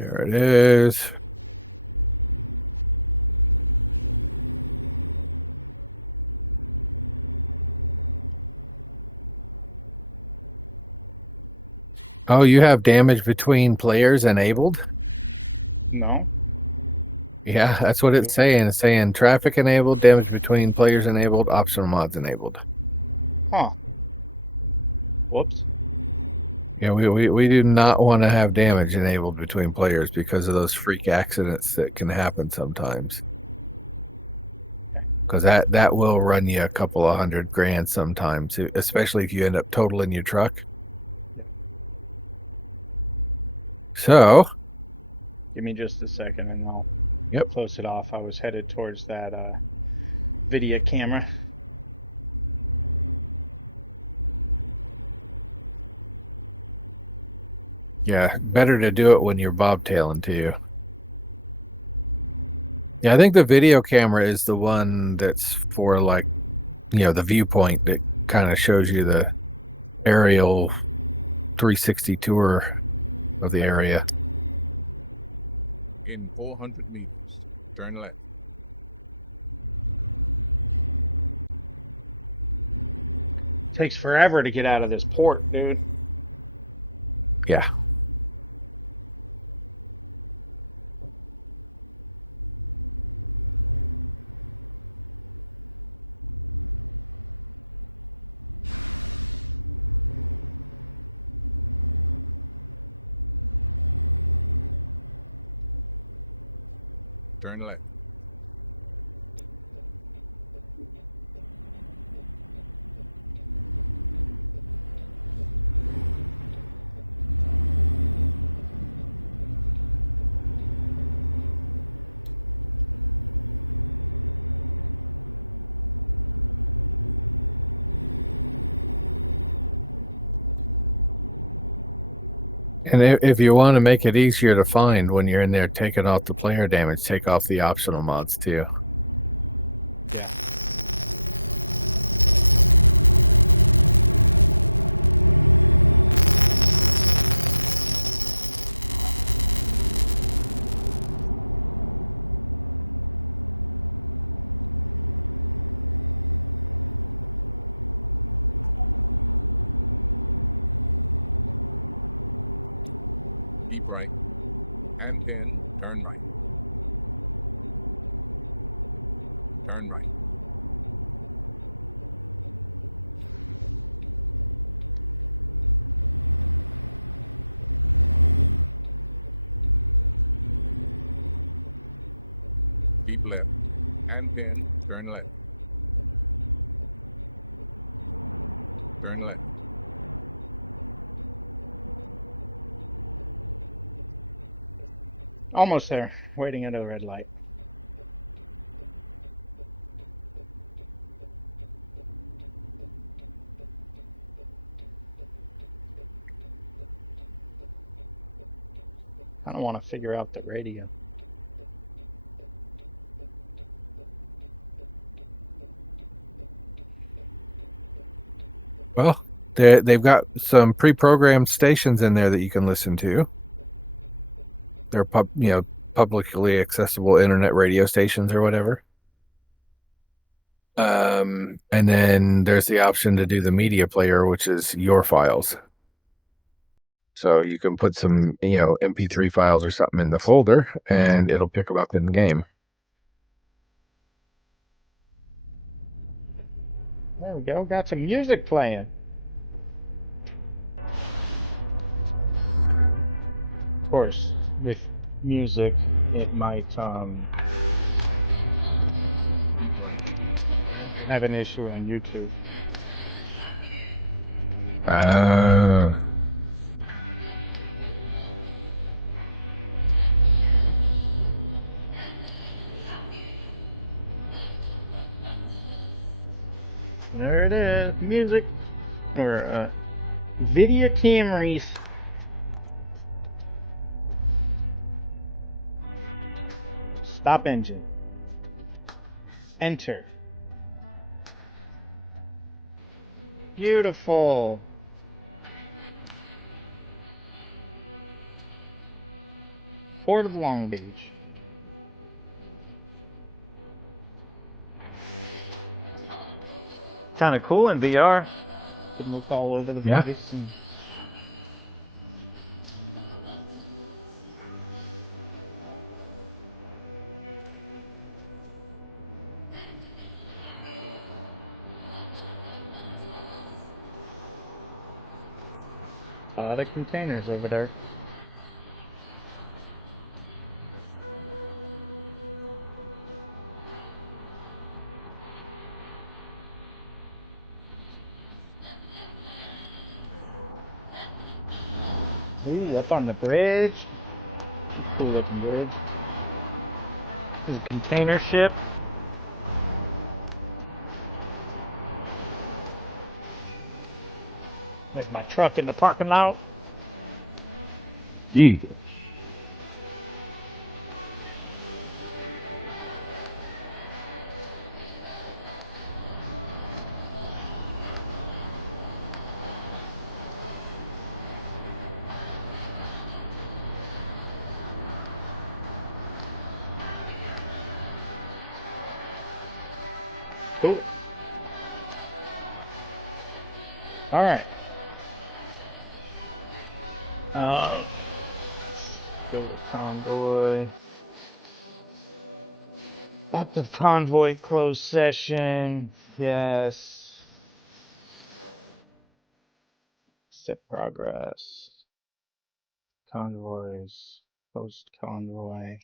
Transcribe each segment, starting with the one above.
There it is. Oh, you have damage between players enabled? No. Yeah, that's what it's saying. It's saying traffic enabled, damage between players enabled, optional mods enabled. Huh. Whoops. Yeah, we do not want to have damage enabled between players because of those freak accidents that can happen sometimes. Okay. Because that will run you a couple of $100,000 sometimes, especially if you end up totaling your truck. Yep. So, Give me just a second and I'll yep. close it off. I was headed towards that video camera. Yeah, better to do it when you're bobtailing too. Yeah, I think the video camera is the one that's for like, the viewpoint that kind of shows you the aerial 360 tour of the area. In 400 meters, turn left. Takes forever to get out of this port, dude. Yeah. Turn left. And if you want to make it easier to find when you're in there taking off the player damage, take off the optional mods too. Yeah. Keep right. And 10, turn right. Turn right. Keep left. And 10, turn left. Turn left. Almost there. Waiting at a red light. I don't want to figure out the radio. Well, they've got some pre-programmed stations in there that you can listen to. They're publicly accessible internet radio stations or whatever. And then there's the option to do the media player, which is your files. So you can put some, MP3 files or something in the folder and it'll pick them up in game. There we go. Got some music playing. Of course, with music, it might have an issue on YouTube. There it is. Music. Or video cameras. Stop engine. Enter. Beautiful. Port of Long Beach. Kind of cool in VR. Can look all over the Yeah. place. And... A lot of containers over there. Ooh, up on the bridge. Cool looking bridge. This is a container ship. There's my truck in the parking lot. Gee. Cool. All right. Go with convoy. Active convoy closed session. Yes. Set progress. Convoys. Post convoy.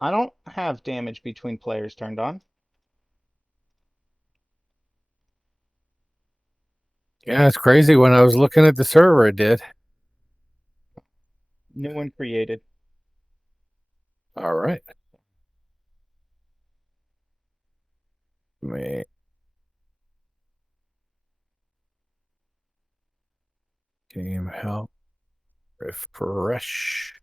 I don't have damage between players turned on. Yeah, it's crazy. When I was looking at the server, it did. New one created. All right. Me. Game help. Refresh.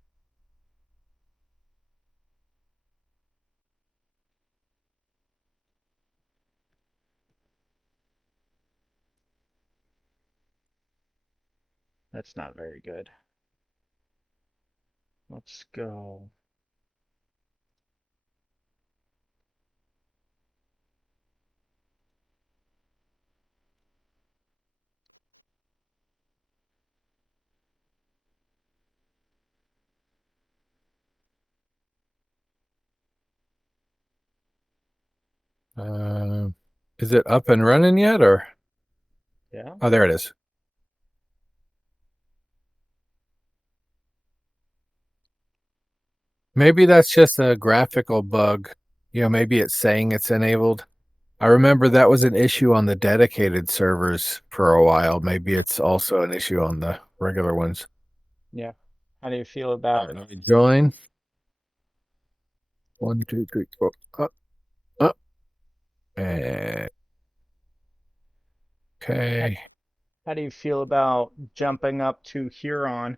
That's not very good. Let's go. Is it up and running yet, or? Yeah. Oh, there it is. Maybe that's just a graphical bug. You know, maybe it's saying it's enabled. I remember that was an issue on the dedicated servers for a while. Maybe it's also an issue on the regular ones. Yeah. How do you feel All about right, let me join. 1, 2, 3, 4. Up, up. And okay. how do you feel about jumping up to Huron,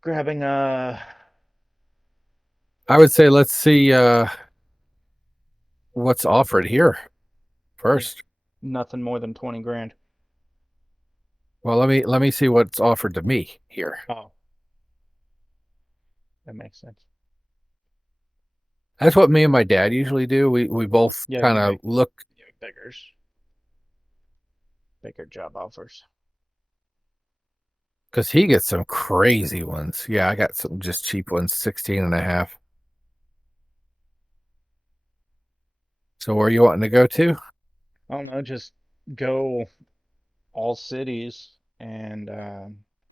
grabbing a I would say let's see what's offered here first. nothing more than 20 grand? Well, let me see what's offered to me here. Oh, that makes sense. That's what me and my dad usually do. We both Yeah, kind of look. Bigger job offers. Because he gets some crazy ones. Yeah, I got some just cheap ones, 16 and a half. So where are you wanting to go to? I don't know, just go all cities and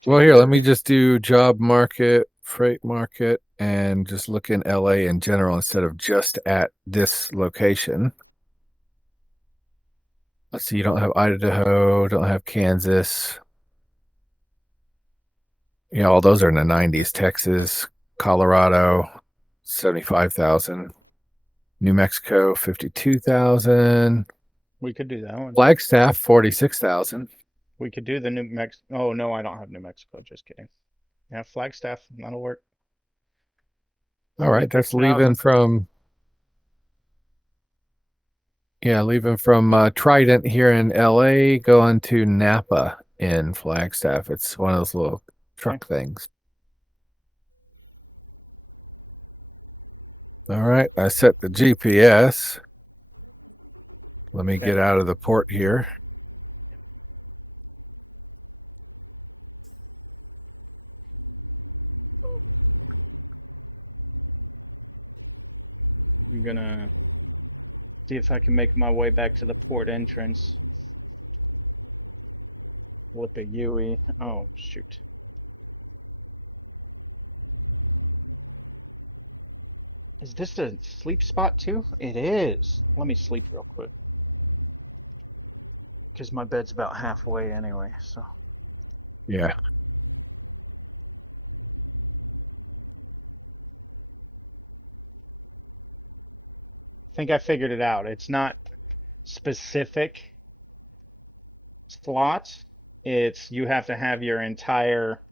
Well, here, let me just do job market, freight market, and just look in LA in general instead of just at this location. Let's see, you don't have Idaho, don't have Kansas. You know, all those are in the 90s. Texas, Colorado, 75,000. New Mexico, 52,000. we could do that one. Flagstaff, 46,000. We could do the New Mexico. Oh no, I don't have New Mexico. Just kidding. Yeah, Flagstaff, that'll work. All right, that's leaving from Trident here in LA, going to Napa in Flagstaff. It's one of those little truck things. All right, I set the GPS. Let me get Okay. out of the port here. I'm gonna see if I can make my way back to the port entrance with the Yui. Oh, shoot. Is this a sleep spot too? It is. Let me sleep real quick. Because my bed's about halfway anyway, so. Yeah. I think I figured it out. It's not specific slots. It's you have to have your entire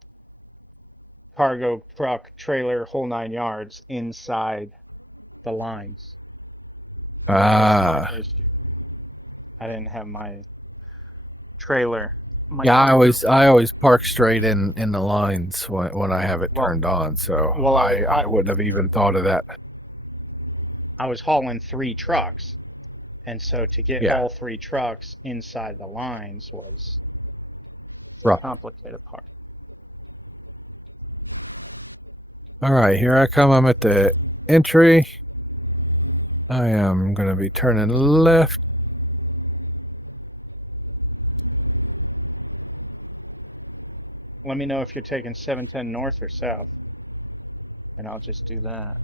cargo truck, trailer, whole 9 yards inside the lines. That was my Ah. issue. I didn't have my trailer, my Yeah, I cargo. always I always park straight in the lines when I have it Well, turned on. So well, I was I wouldn't have even thought of that. hauling 3 trucks, and so to get Yeah. all 3 trucks inside the lines was the Rough. complicated part. All right, here I come. I'm at the entry. I am going to be turning left. Let me know if you're taking 710 north or south, and I'll just do that.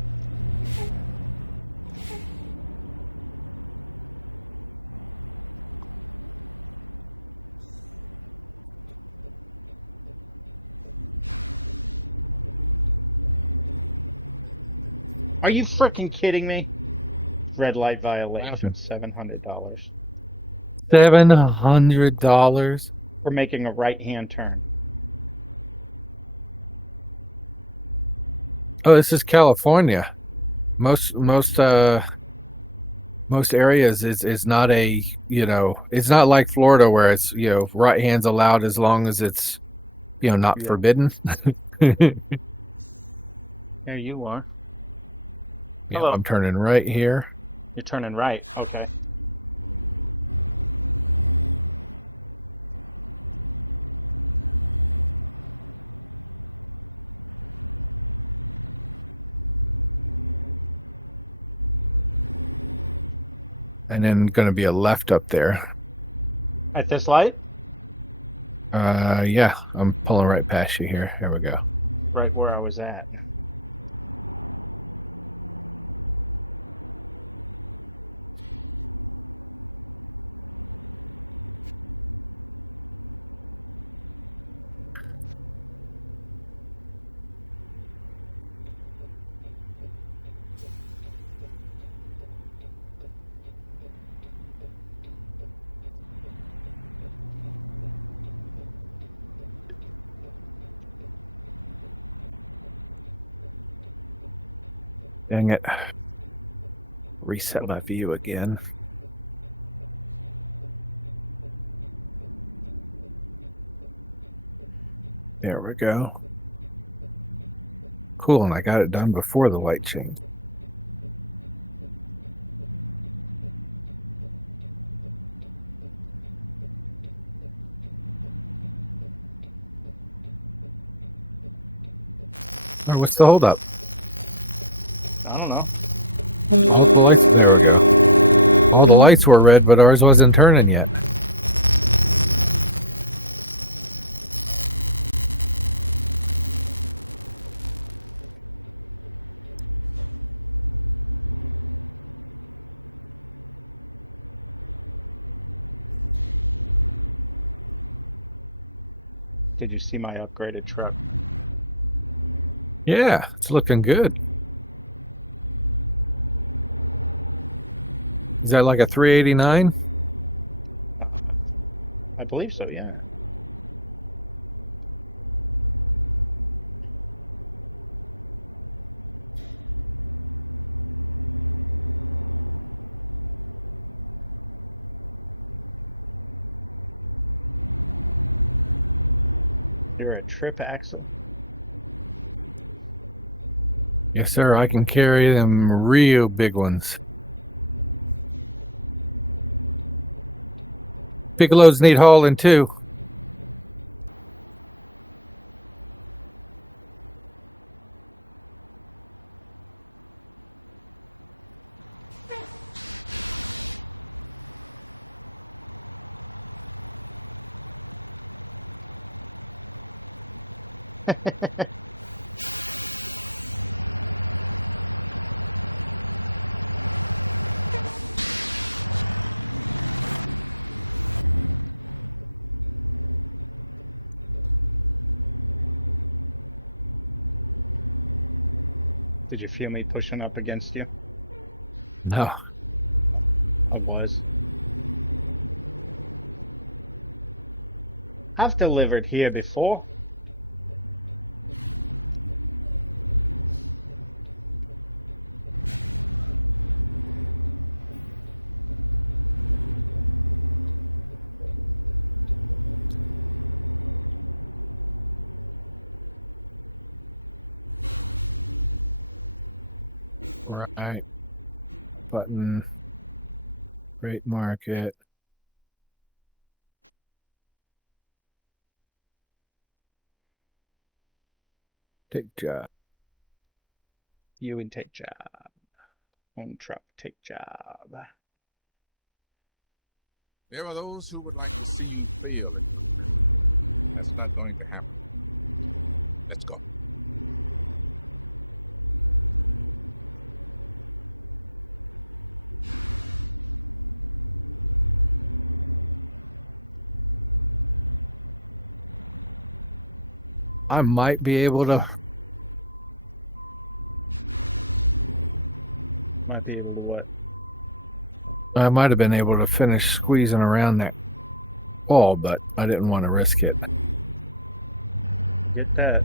Are you freaking kidding me? Red light violation, Happened. $700 $700. for making a right-hand turn. Oh, this is California. Most areas is not it's not like Florida where it's, right hands allowed as long as it's, not Yeah, forbidden. there you are. Yep, Hello. I'm turning right here. You're turning right. Okay. And then going to be a left up there. At this light? Yeah, I'm pulling right past you here. Here we go. Right where I was at. Dang it. Reset my view again. There we go. Cool, and I got it done before the light change. All right, what's the holdup? I don't know. All the lights. There we go. All the lights were red, but ours wasn't turning yet. Did you see my upgraded truck? Yeah, it's looking good. Is that like a 389? Uh, I believe so, yeah. You're a trip axle? Yes, sir. I can carry them real big ones. Piccolos need hauling too. Did you feel me pushing up against you? No. I was. I've delivered here before. Right. Button. Rate market. Take job. You and take job. Own truck, take job. There are those who would like to see you fail at your thing. That's not going to happen. Let's go. I might be able to. Might be able to what? I might have been able to finish squeezing around that wall, but I didn't want to risk it. I get that.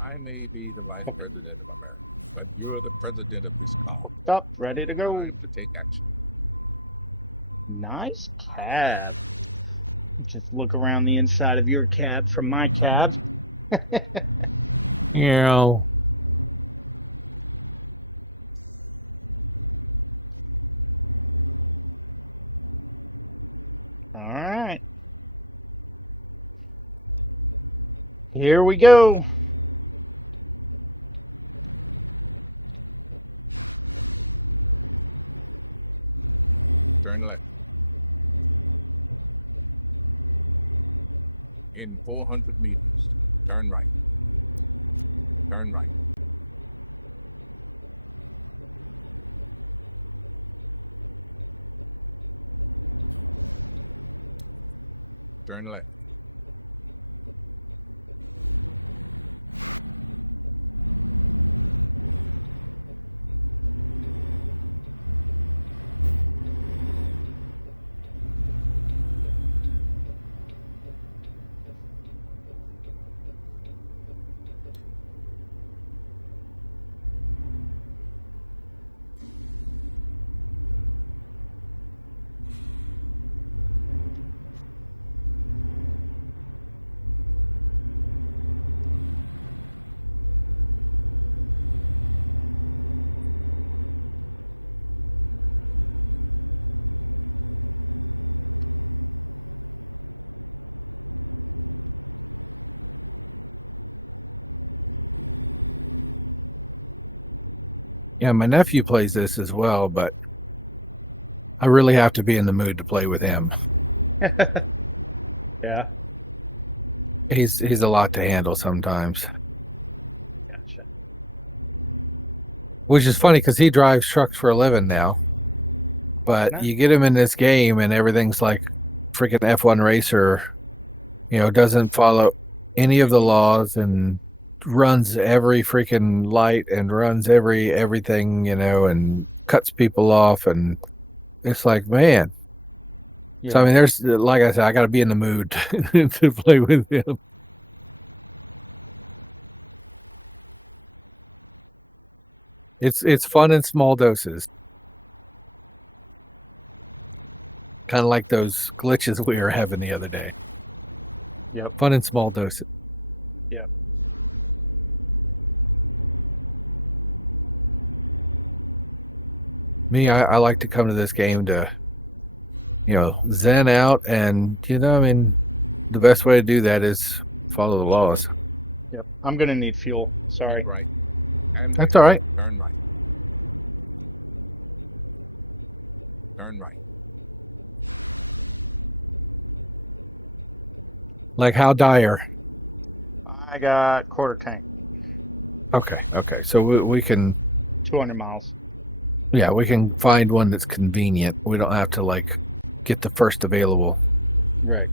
I may be the vice president of America, but you're the president of this car. Hooked up, ready to go. Time to take action. Nice cab. Just look around the inside of your cab from my cab. You know, All right. Here we go. Turn left. In 400 meters, turn right. Turn right. Turn left. yeah, my nephew plays this as well, but I really have to be in the mood to play with him. Yeah, He's a lot to handle sometimes, gotcha. which is funny because he drives trucks for a living now. But Nice. you get him in this game and everything's like freaking F1 racer, doesn't follow any of the laws and runs every freaking light and runs everything, and cuts people off. And it's like, man. So, I Yeah. mean, there's, like I said, I got to be in the mood to play with him. It's fun in small doses. Kind of like those glitches we were having the other day. Yep. Fun in small doses. Yep. Me, I like to come to this game to, zen out, and I mean, the best way to do that is follow the laws. Yep. I'm gonna need fuel. Sorry. Keep right. And That's all right. turn right. Turn right. Like how dire? I got quarter tank. Okay. So we can, 200 miles. yeah, we can find one that's convenient. We don't have to like get the first available. Right.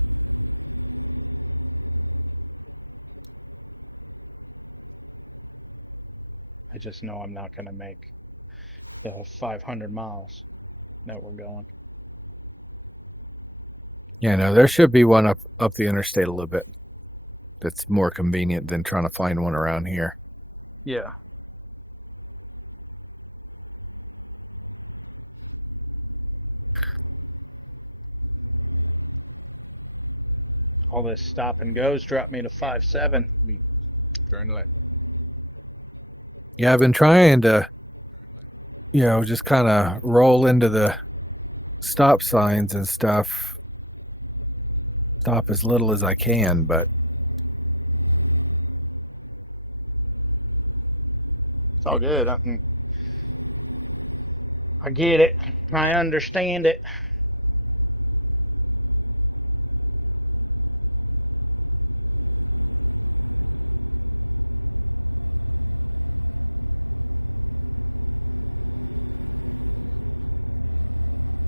I just know I'm not gonna make the 500 miles that we're going. Yeah, no, there should be one up the interstate a little bit. That's more convenient than trying to find one around here. Yeah. All this stop and goes dropped me to 5.7. Turn left. Yeah, I've been trying to, just kind of roll into the stop signs and stuff. Stop as little as I can, but It's all good. I get it. I understand it.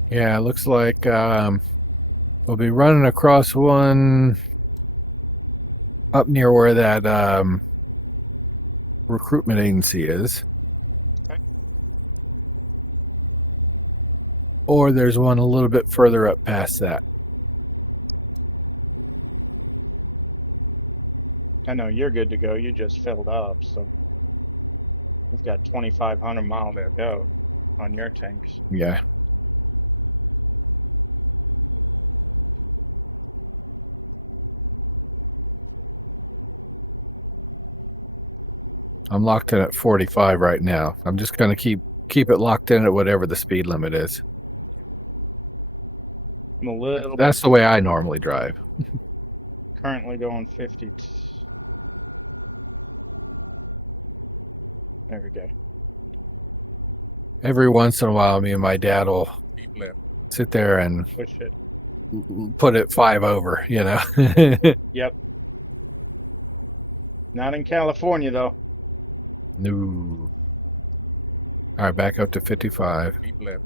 yeah, it looks like we'll be running across one up near where that recruitment agency is. Okay. Or there's one a little bit further up past that. I know you're good to go. You just filled up, so we've got 2,500 miles to go on your tanks. Yeah. I'm locked in at 45 right now. I'm just going to keep it locked in at whatever the speed limit is. I'm a little That's the way I normally drive. currently going 50. There we go. Every once in a while, me and my dad will Keep left. sit there and Push it. put it 5 over, Yep. Not in California though. No. All right, back up to 55. Keep left.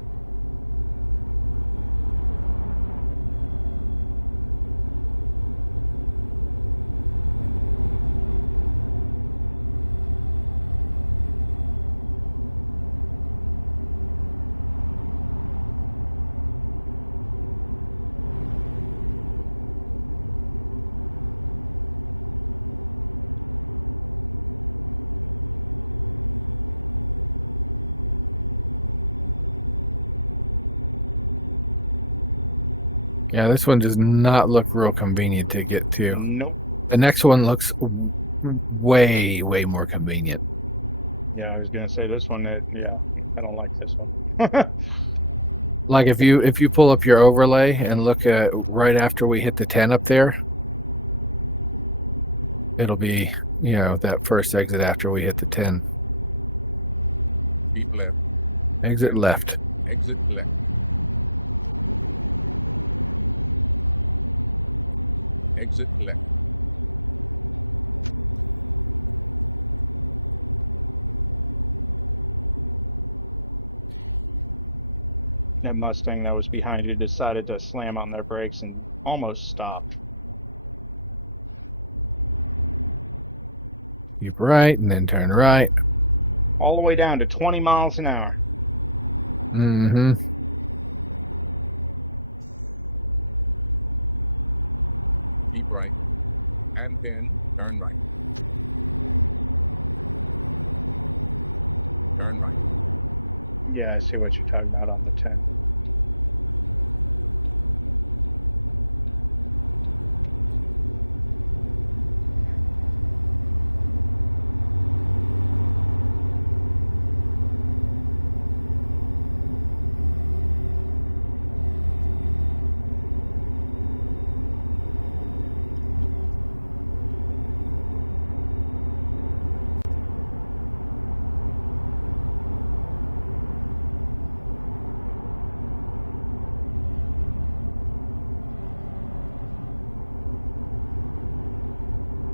Yeah, this one does not look real convenient to get to. Nope. The next one looks way, way more convenient. Yeah, I was gonna say this one. Yeah, I don't like this one. Like if you pull up your overlay and look at right after we hit the 10 up there, it'll be, that first exit after we hit the 10. Keep left. Exit left. Exit left. Exit left. That Mustang that was behind you decided to slam on their brakes and almost stopped. Keep right and then turn right. All the way down to 20 miles an hour. Mm-hmm. Keep right. And then turn right. Turn right. Yeah, I see what you're talking about on the 10.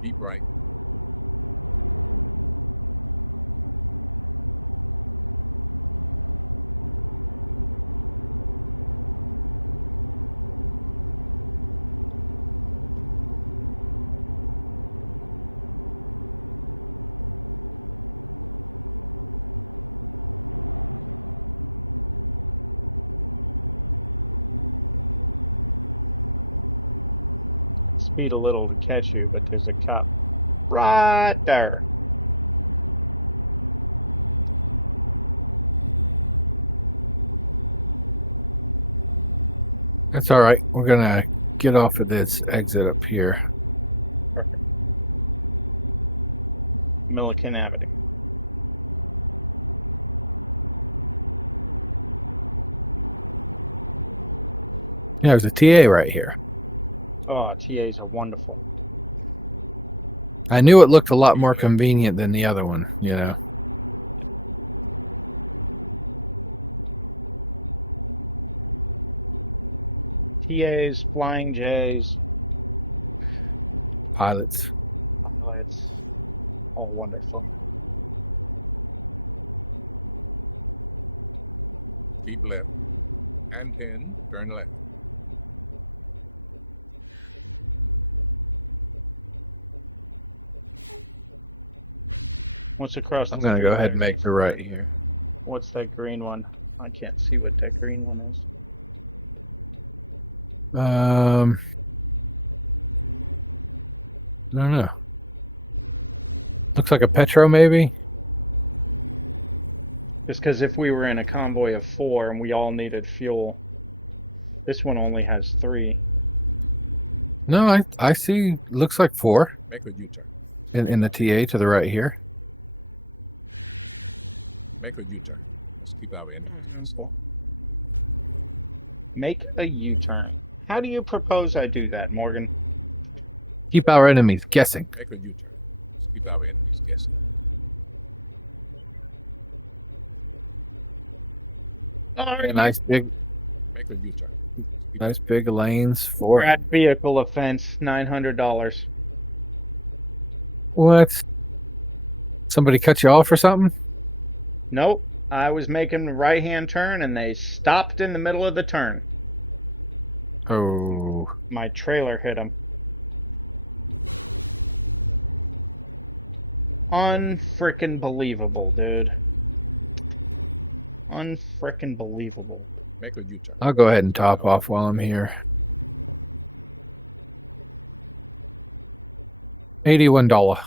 Keep right. Speed a little to catch you, but there's a cop right there. That's all right. We're gonna get off of this exit up here. Perfect. Milliken Avenue. Yeah, there's a TA right here. Oh, TAs are wonderful. I knew it looked a lot more convenient than the other one, you know. TAs, Flying J's, Pilots. pilots, all wonderful. Keep left. And 10, turn left. What's across the I'm gonna street go ahead there? and make the right here. What's that green one? I can't see what that green one is. I don't know. Looks like a Petro, maybe. Just because if we were in a convoy of 4 and we all needed fuel, this one only has 3. No, I see. Looks like 4 Make a U-turn. in the TA to the right here. Make a U-turn. Let's keep our enemies. Make a U-turn. How do you propose I do that, Morgan? Keep our enemies guessing. Make a U-turn. Let's keep our enemies guessing. Nice big, Make a U-turn. nice big lanes for At vehicle offense, $900. what? Somebody cut you off or something? Nope. I was making a right-hand turn and they stopped in the middle of the turn. Oh, My trailer hit them. Unfrickin' believable, dude. Unfrickin' believable. Make a U-turn. I'll go ahead and top off while I'm here. $81,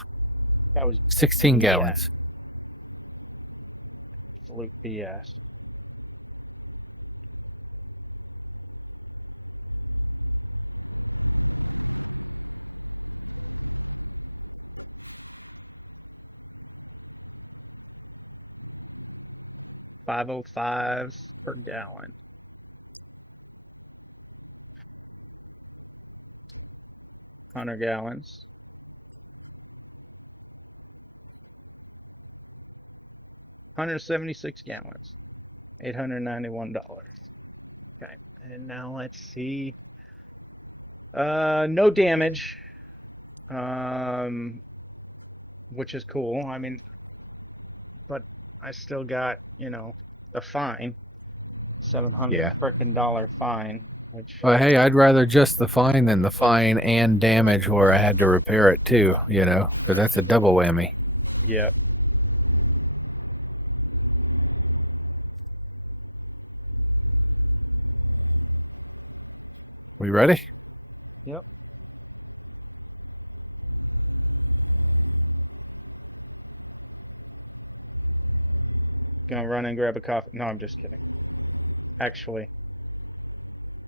That was 16 BS. gallons. Absolute BS. $5.05 per gallon. $100 gallons. $176 gallons. $891. Okay, and now let's see. No damage. Which is cool. I mean, but I still got, the fine. $700 Yeah. frickin' fine, which Well, hey, I'd rather just the fine than the fine and damage where I had to repair it too, you know, because that's a double whammy. yeah. We ready? Yep. Gonna run and grab a coffee. No, I'm just kidding. Actually,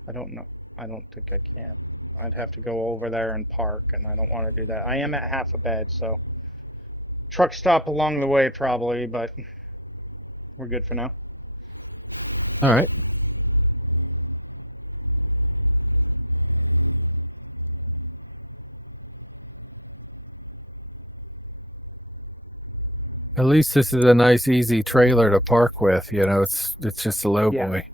I don't know. I don't think I can. I'd have to go over there and park, and I don't want to do that. I am at half a bed, so truck stop along the way probably, but we're good for now. All right. At least this is a nice, easy trailer to park with. You know, it's just a low Yeah. boy.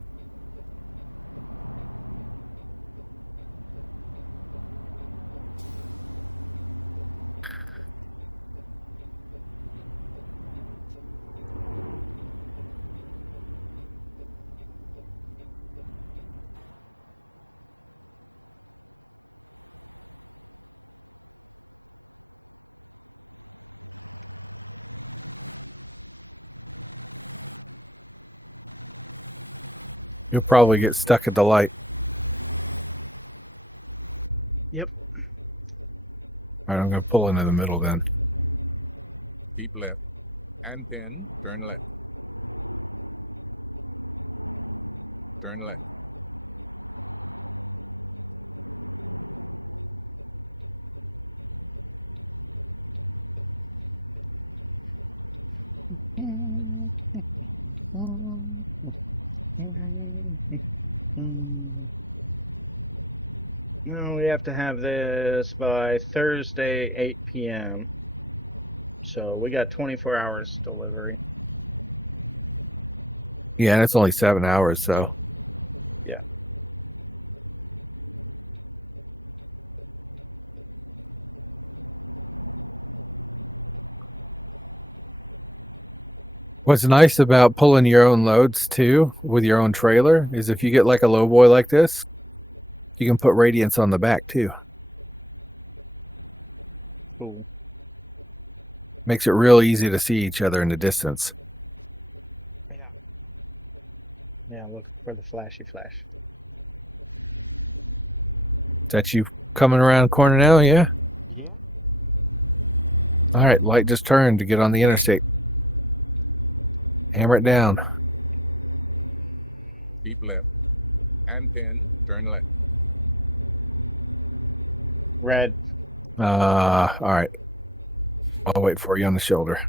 You'll probably get stuck at the light. Yep. All right, I'm going to pull into the middle then. Keep left. And then turn left. Turn left. No, we have to have this by Thursday, 8 p.m. So we got 24 hours delivery. Yeah, and it's only 7 hours, so. Yeah. What's nice about pulling your own loads too with your own trailer is if you get like a low boy like this, you can put radiance on the back too. Cool. Makes it real easy to see each other in the distance. Yeah. Yeah, look for the flashy flash. Is that you coming around the corner now? Yeah. Yeah. All right, light just turned to get on the interstate. Hammer it down. Keep left. And then turn left. Red. All right. I'll wait for you on the shoulder.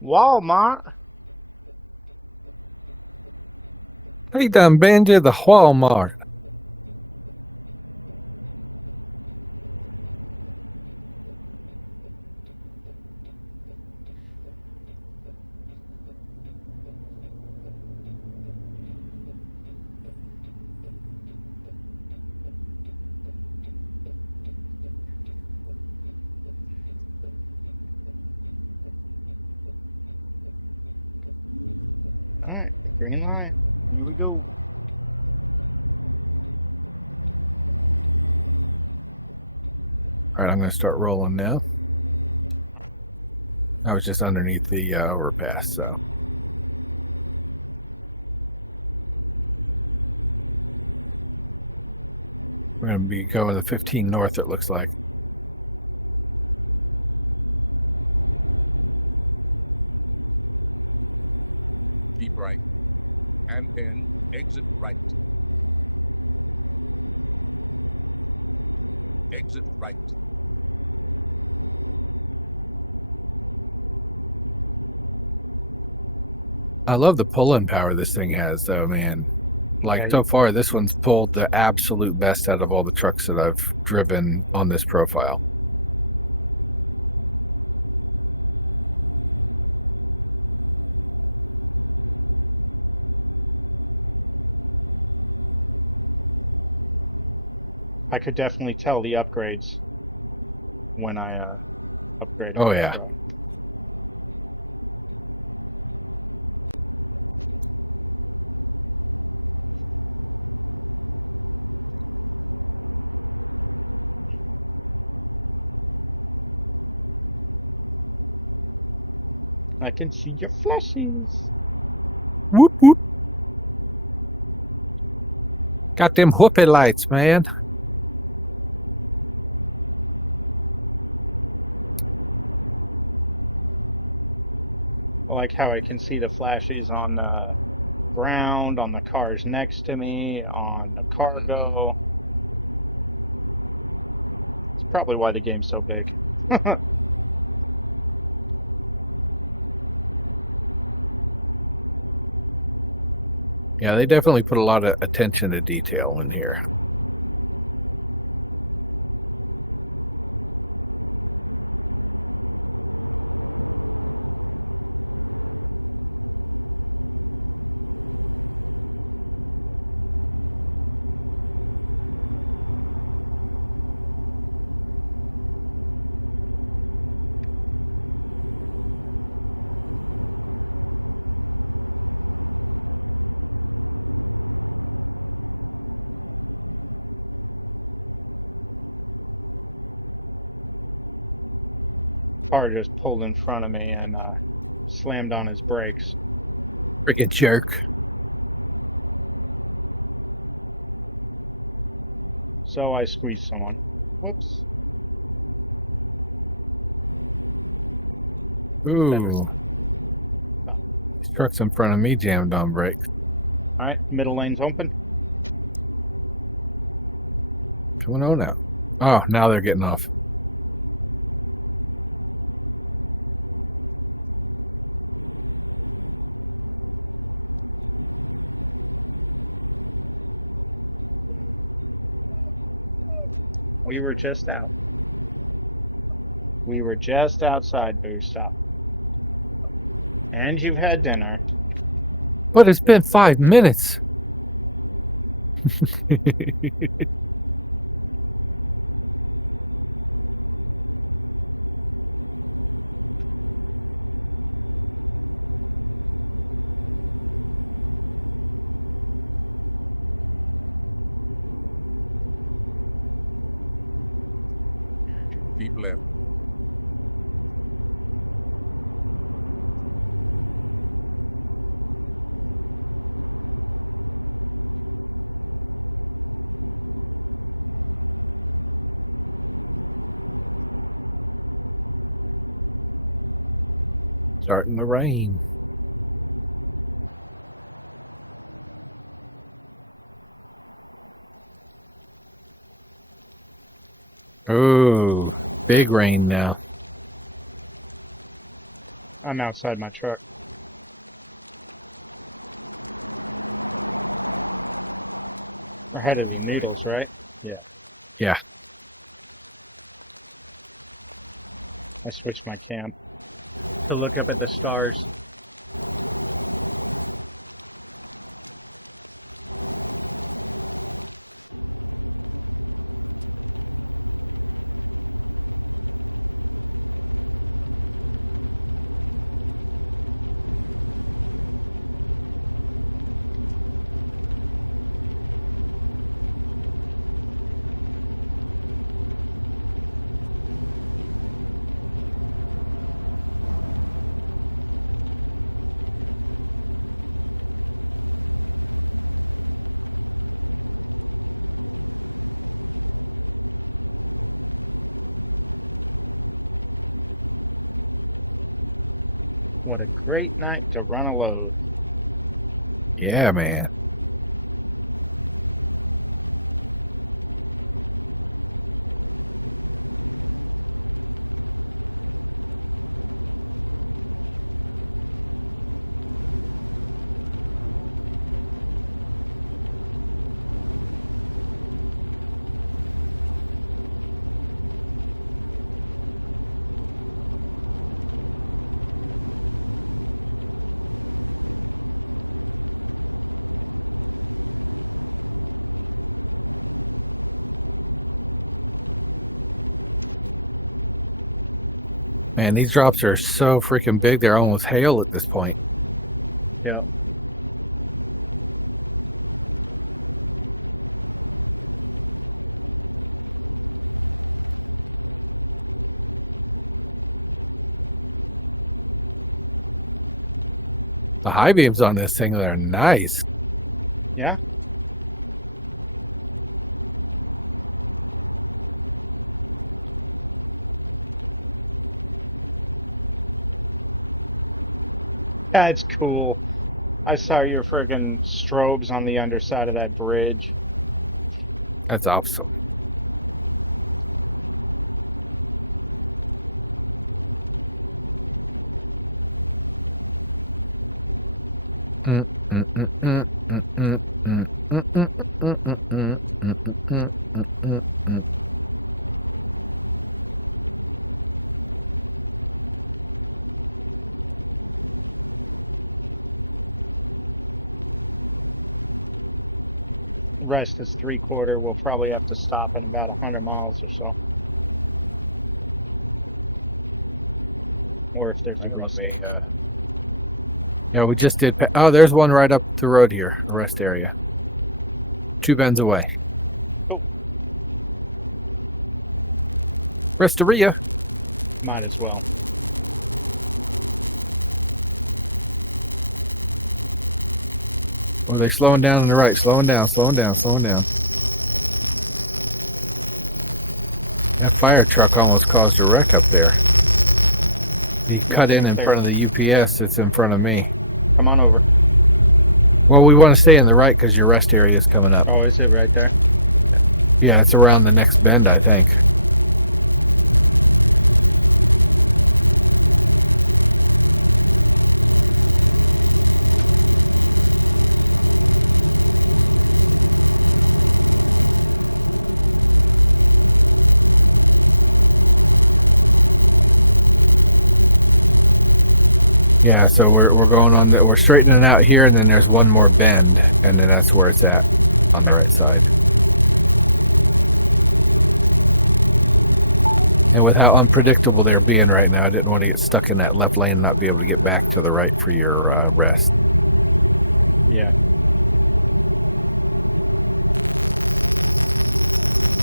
Walmart. He done been to the Walmart. All right, green light. Here we go. All right, I'm going to start rolling now. I was just underneath the overpass, so. We're going to be going to 15 north, it looks like. Keep right. And then exit right. Exit right. I love the pulling power this thing has, though, man. Like, Yeah, so far, this one's pulled the absolute best out of all the trucks that I've driven on this profile. I could definitely tell the upgrades when I upgraded Oh, my yeah. truck. I can see your flashes. Whoop, whoop. Got them whoopee lights, man. I like how I can see the flashes on the ground, on the cars next to me, on the cargo. It's probably why the game's so big. Yeah, they definitely put a lot of attention to detail in here. car just pulled in front of me and slammed on his brakes. Freaking jerk. So I squeezed someone. Whoops. Ooh. Stop. These trucks in front of me jammed on brakes. All right, middle lane's open. Coming on now. Oh, now they're getting off. We were just out. We were just outside, Boo. Stop. And you've had dinner. But it's been 5 minutes. Keep left. Starting to rain. Ooh, big rain now. I'm outside my truck. We're headed to Needles, right? Yeah. Yeah. I switched my cam to look up at the stars. What a great night to run a load. Yeah, man. Man, these drops are so freaking big, they're almost hail at this point. Yep. The high beams on this thing are nice. Yeah? That's cool. I saw your friggin' strobes on the underside of that bridge. That's awesome. Rest is 3/4. We'll probably have to stop in about 100 miles or so. Or if there's a reset. Yeah, we just did. Oh, there's one right up the road here, a rest area. 2 bends away. Oh. Resteria. Might as well. Well, they're slowing down on the right. Slowing down, slowing down, slowing down. That fire truck almost caused a wreck up there. He cut in there. front of the UPS that's in front of me. Come on over. Well, we want to stay in the right because your rest area is coming up. Oh, is it right there? Yeah, it's around the next bend, I think. Yeah, so we're going on we're straightening out here, and then there's one more bend, and then that's where it's at on the right side. And with how unpredictable they're being right now, I didn't want to get stuck in that left lane and not be able to get back to the right for your rest. Yeah.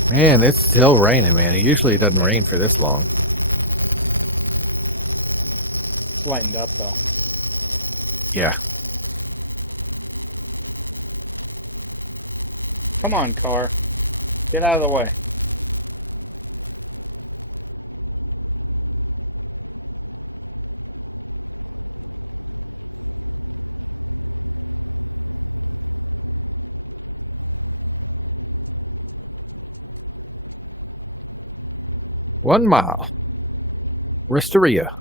Man, it's still raining, man. It usually doesn't rain for this long. It's lightened up, though. Yeah. Come on, car. Get out of the way. One mile. Risteria.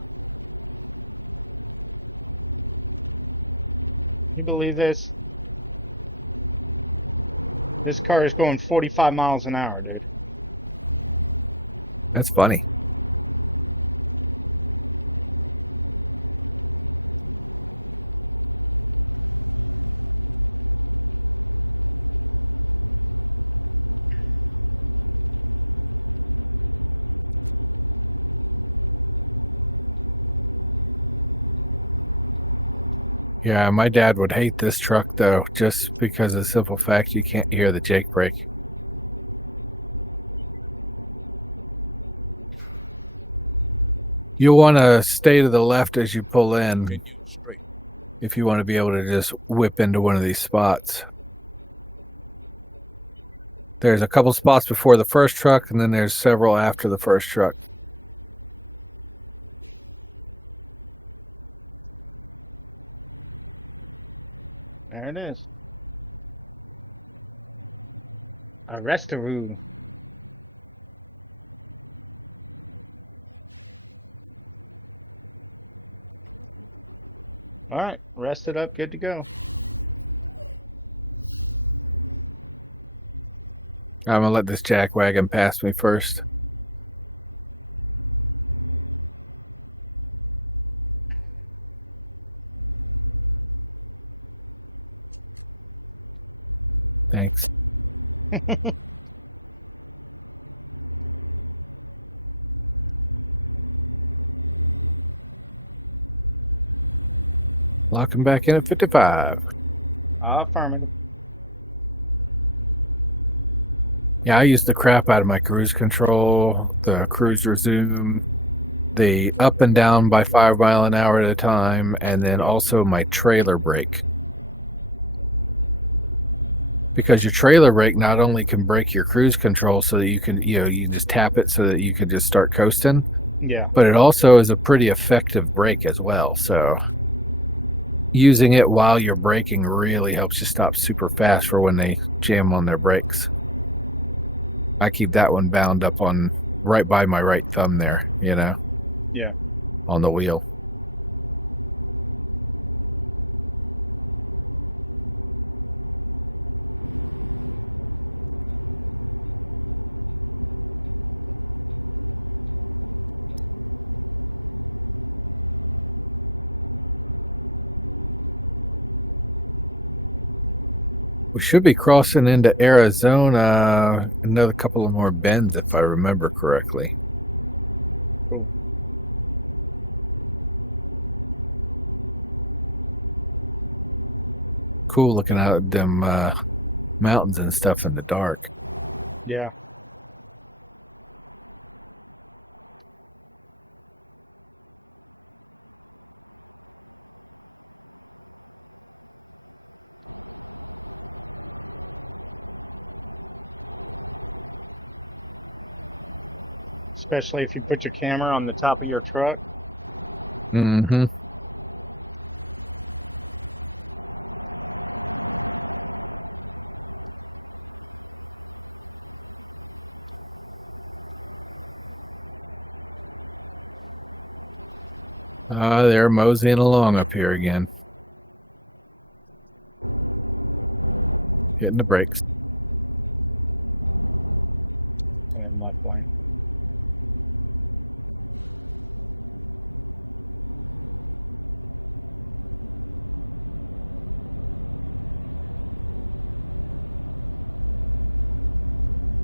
You believe this? This car is going 45 miles an hour, dude. That's funny. Yeah, my dad would hate this truck, though, just because of the simple fact you can't hear the Jake brake. You'll want to stay to the left as you pull in Continue straight. if you want to be able to just whip into one of these spots. There's a couple spots before the first truck, and then there's several after the first truck. There it is. Arrestaroo. All right, rested up, good to go. I'm going to let this jack wagon pass me first. Thanks. Locking back in at 55. Affirmative. Yeah, I use the crap out of my cruise control, the cruise resume, the up and down by 5 mile an hour at a time, and then also my trailer brake. Because your trailer brake not only can break your cruise control so that you can, you just tap it so that you can just start coasting, Yeah. but it also is a pretty effective brake as well. So using it while you're braking really helps you stop super fast for when they jam on their brakes. I keep that one bound up on right by my right thumb there, Yeah. on the wheel. We should be crossing into Arizona, another couple of more bends if I remember correctly. Cool. Cool looking out at them mountains and stuff in the dark. Yeah. especially if you put your camera on the top of your truck. Mm-hmm. They're moseying along up here again. Hitting the brakes. And left lane.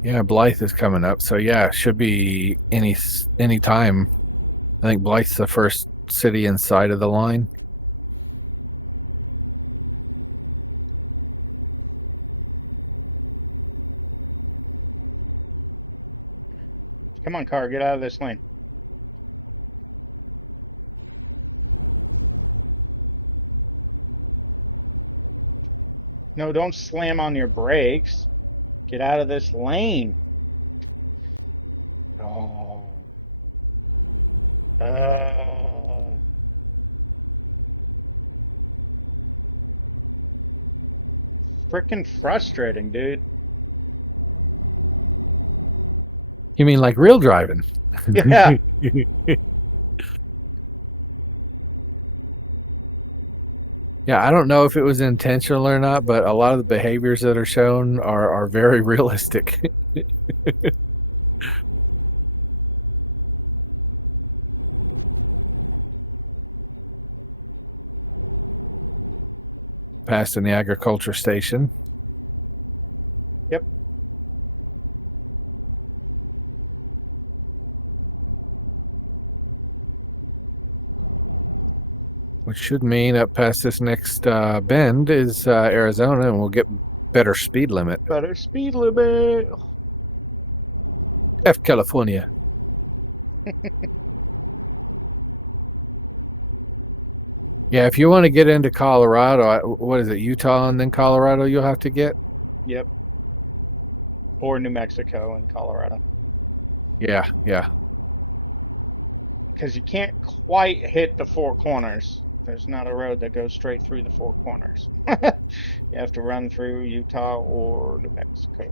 Yeah, Blythe is coming up. So yeah, should be any time. I think Blythe's the first city inside of the line. Come on, car, get out of this lane. No, don't slam on your brakes. Get out of this lane. Oh. Freaking frustrating, dude. You mean like real driving? Yeah. Yeah, I don't know if it was intentional or not, but a lot of the behaviors that are shown are very realistic. Passing the agriculture station. Yep. Which should mean up past this next bend is Arizona, and we'll get better speed limit. Better speed limit. F California. Yeah, if you want to get into Colorado, what is it, Utah and then Colorado you'll have to get? Yep. Or New Mexico and Colorado. Yeah, yeah. Because you can't quite hit the four corners. There's not a road that goes straight through the four corners. You have to run through Utah or New Mexico.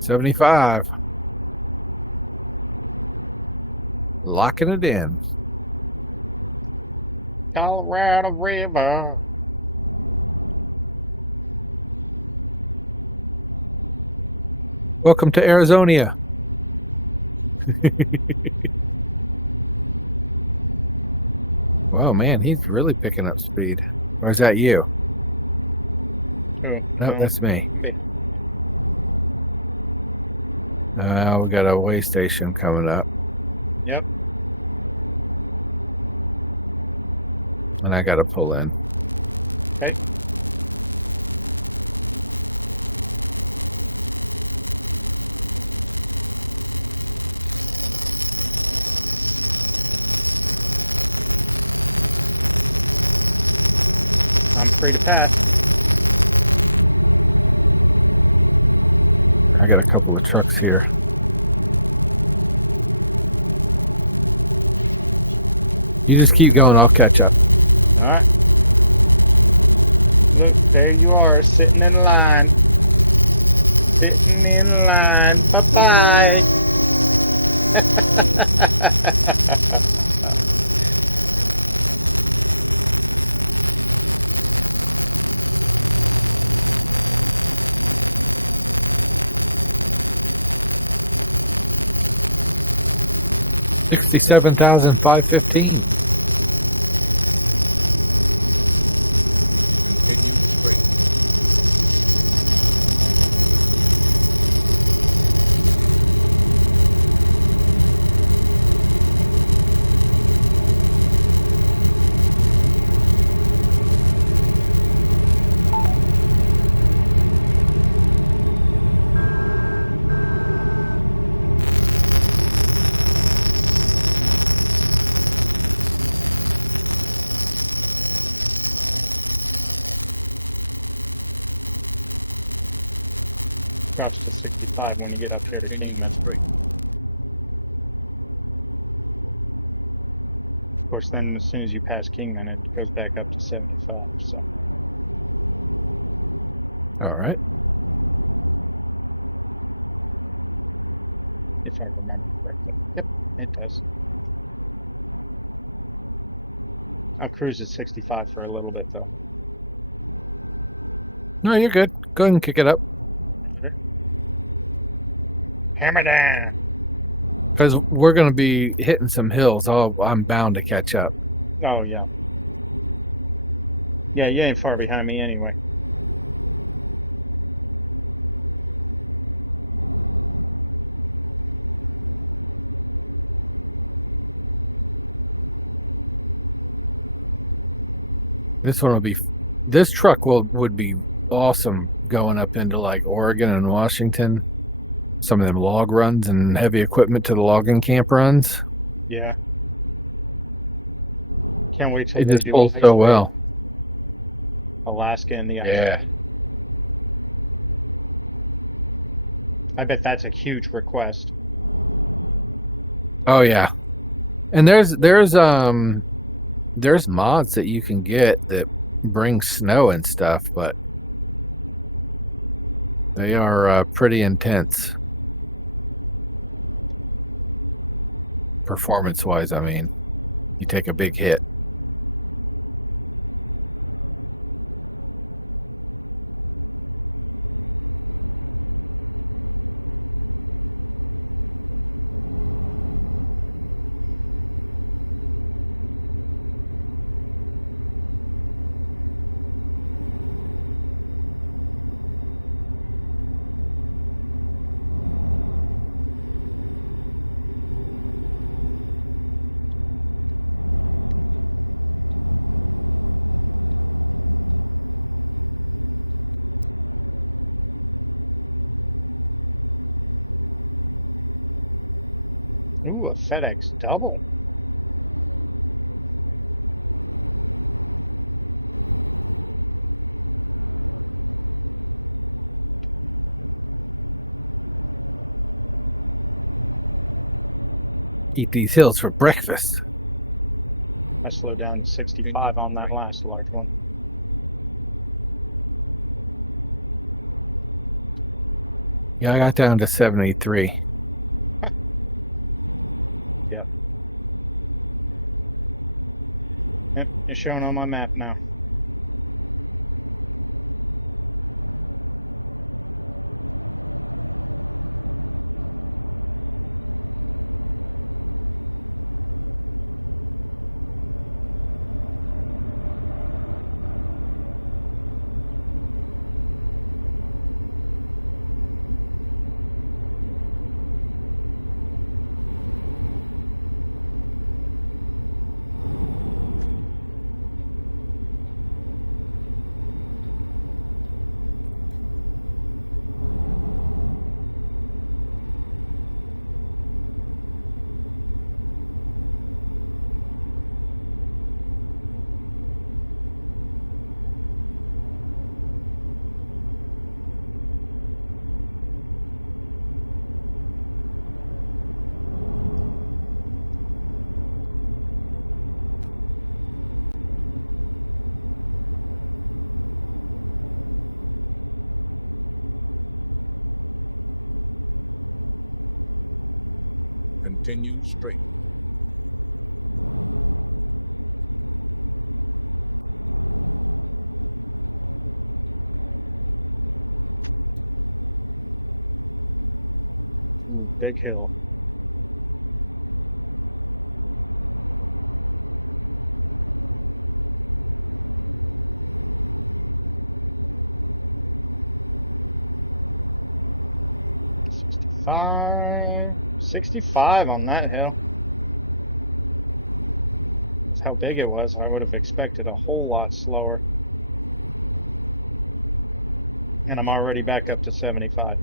$75. Locking it in. Colorado River. Welcome to Arizona. Whoa, man, he's really picking up speed. Or is that you? Who? No, that's me. Me. We got a way station coming up. Yep. And I got to pull in. Okay. I'm free to pass. I got a couple of trucks here. You just keep going. I'll catch up. All right. Look, there you are, sitting in line. Sitting in line. Bye-bye. 67,515. drops to 65 when you get up here to Continue Kingman. straight. Of course, then as soon as you pass Kingman, it goes back up to 75. So All right. if I remember correctly, yep, it does. I'll cruise at 65 for a little bit though. No, you're good. Go ahead and kick it up. Hammer down. Because we're going to be hitting some hills. I'm bound to catch up. Oh yeah. Yeah, you ain't far behind me anyway. This one will be. This truck would be awesome going up into like Oregon and Washington. Some of them log runs and heavy equipment to the logging camp runs. Yeah. Can't wait till It they just do pulls ice so raid. well. Alaska and the ice Yeah. raid. I bet that's a huge request. Oh yeah. And there's mods that you can get that bring snow and stuff, but they are pretty intense. Performance wise, I mean. You take a big hit. Ooh, a FedEx double. Eat these hills for breakfast. I slowed down to 65 on that last large one. Yeah, I got down to 73. Yep. Yep, it's showing on my map now. Continue straight. Ooh, big hill. Sixty-five. 65 on that hill. That's how big it was. I would have expected a whole lot slower. And I'm already back up to 75.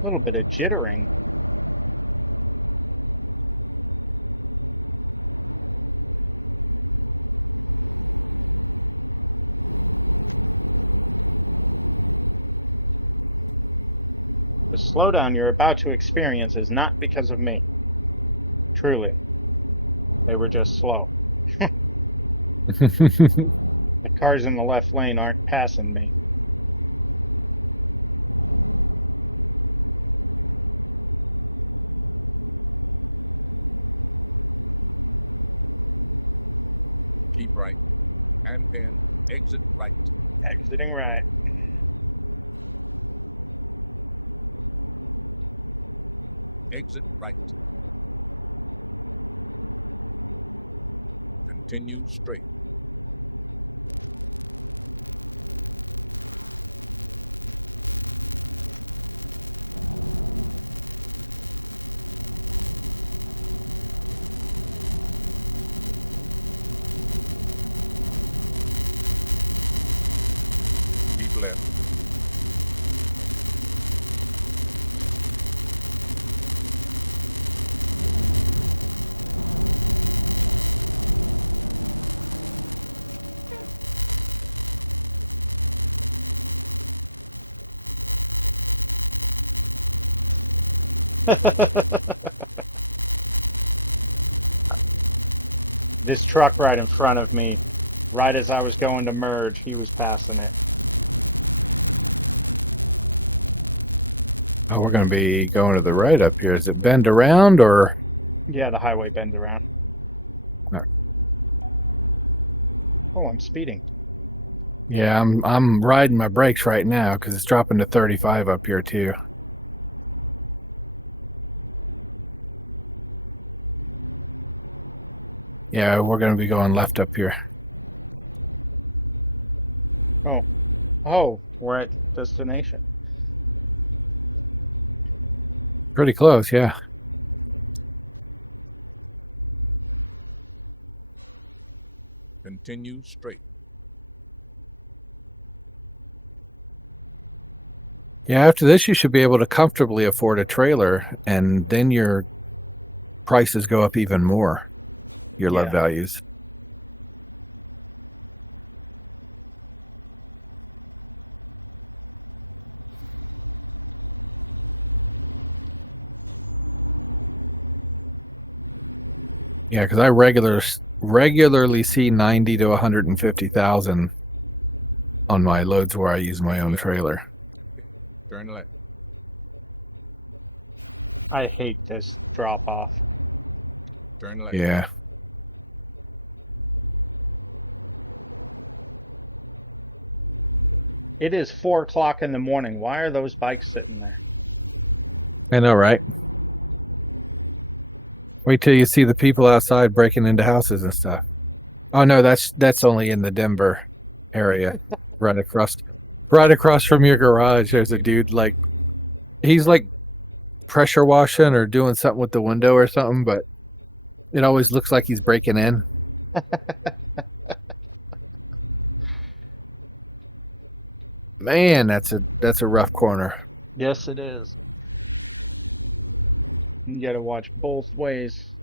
A little bit of jittering. The slowdown you're about to experience is not because of me. Truly. They were just slow. The cars in the left lane aren't passing me. Keep right. And pin. Exit right. Exiting right. Exit right. Continue straight. Keep left. This truck right in front of me, right as I was going to merge, he was passing it. Oh, we're going to be going to the right up here. Is it bend around or? Yeah, the highway bends around. Alright. Oh, I'm speeding. Yeah, I'm riding my brakes right now because it's dropping to 35 up here too. Yeah, we're going to be going left up here. Oh, we're at destination. Pretty close, yeah. Continue straight. Yeah, after this, you should be able to comfortably afford a trailer, and then your prices go up even more, your love Yeah. values. Yeah, because I regularly see 90 to 150,000 on my loads where I use my own trailer. Turn left. I hate this drop off. Turn left. Yeah. It is 4 o'clock in the morning. Why are those bikes sitting there? I know, right? Wait till you see the people outside breaking into houses and stuff. Oh no, that's only in the Denver area. Right across from your garage, there's a dude like he's like pressure washing or doing something with the window or something, but it always looks like he's breaking in. Man, that's a rough corner. Yes, it is. You gotta watch both ways.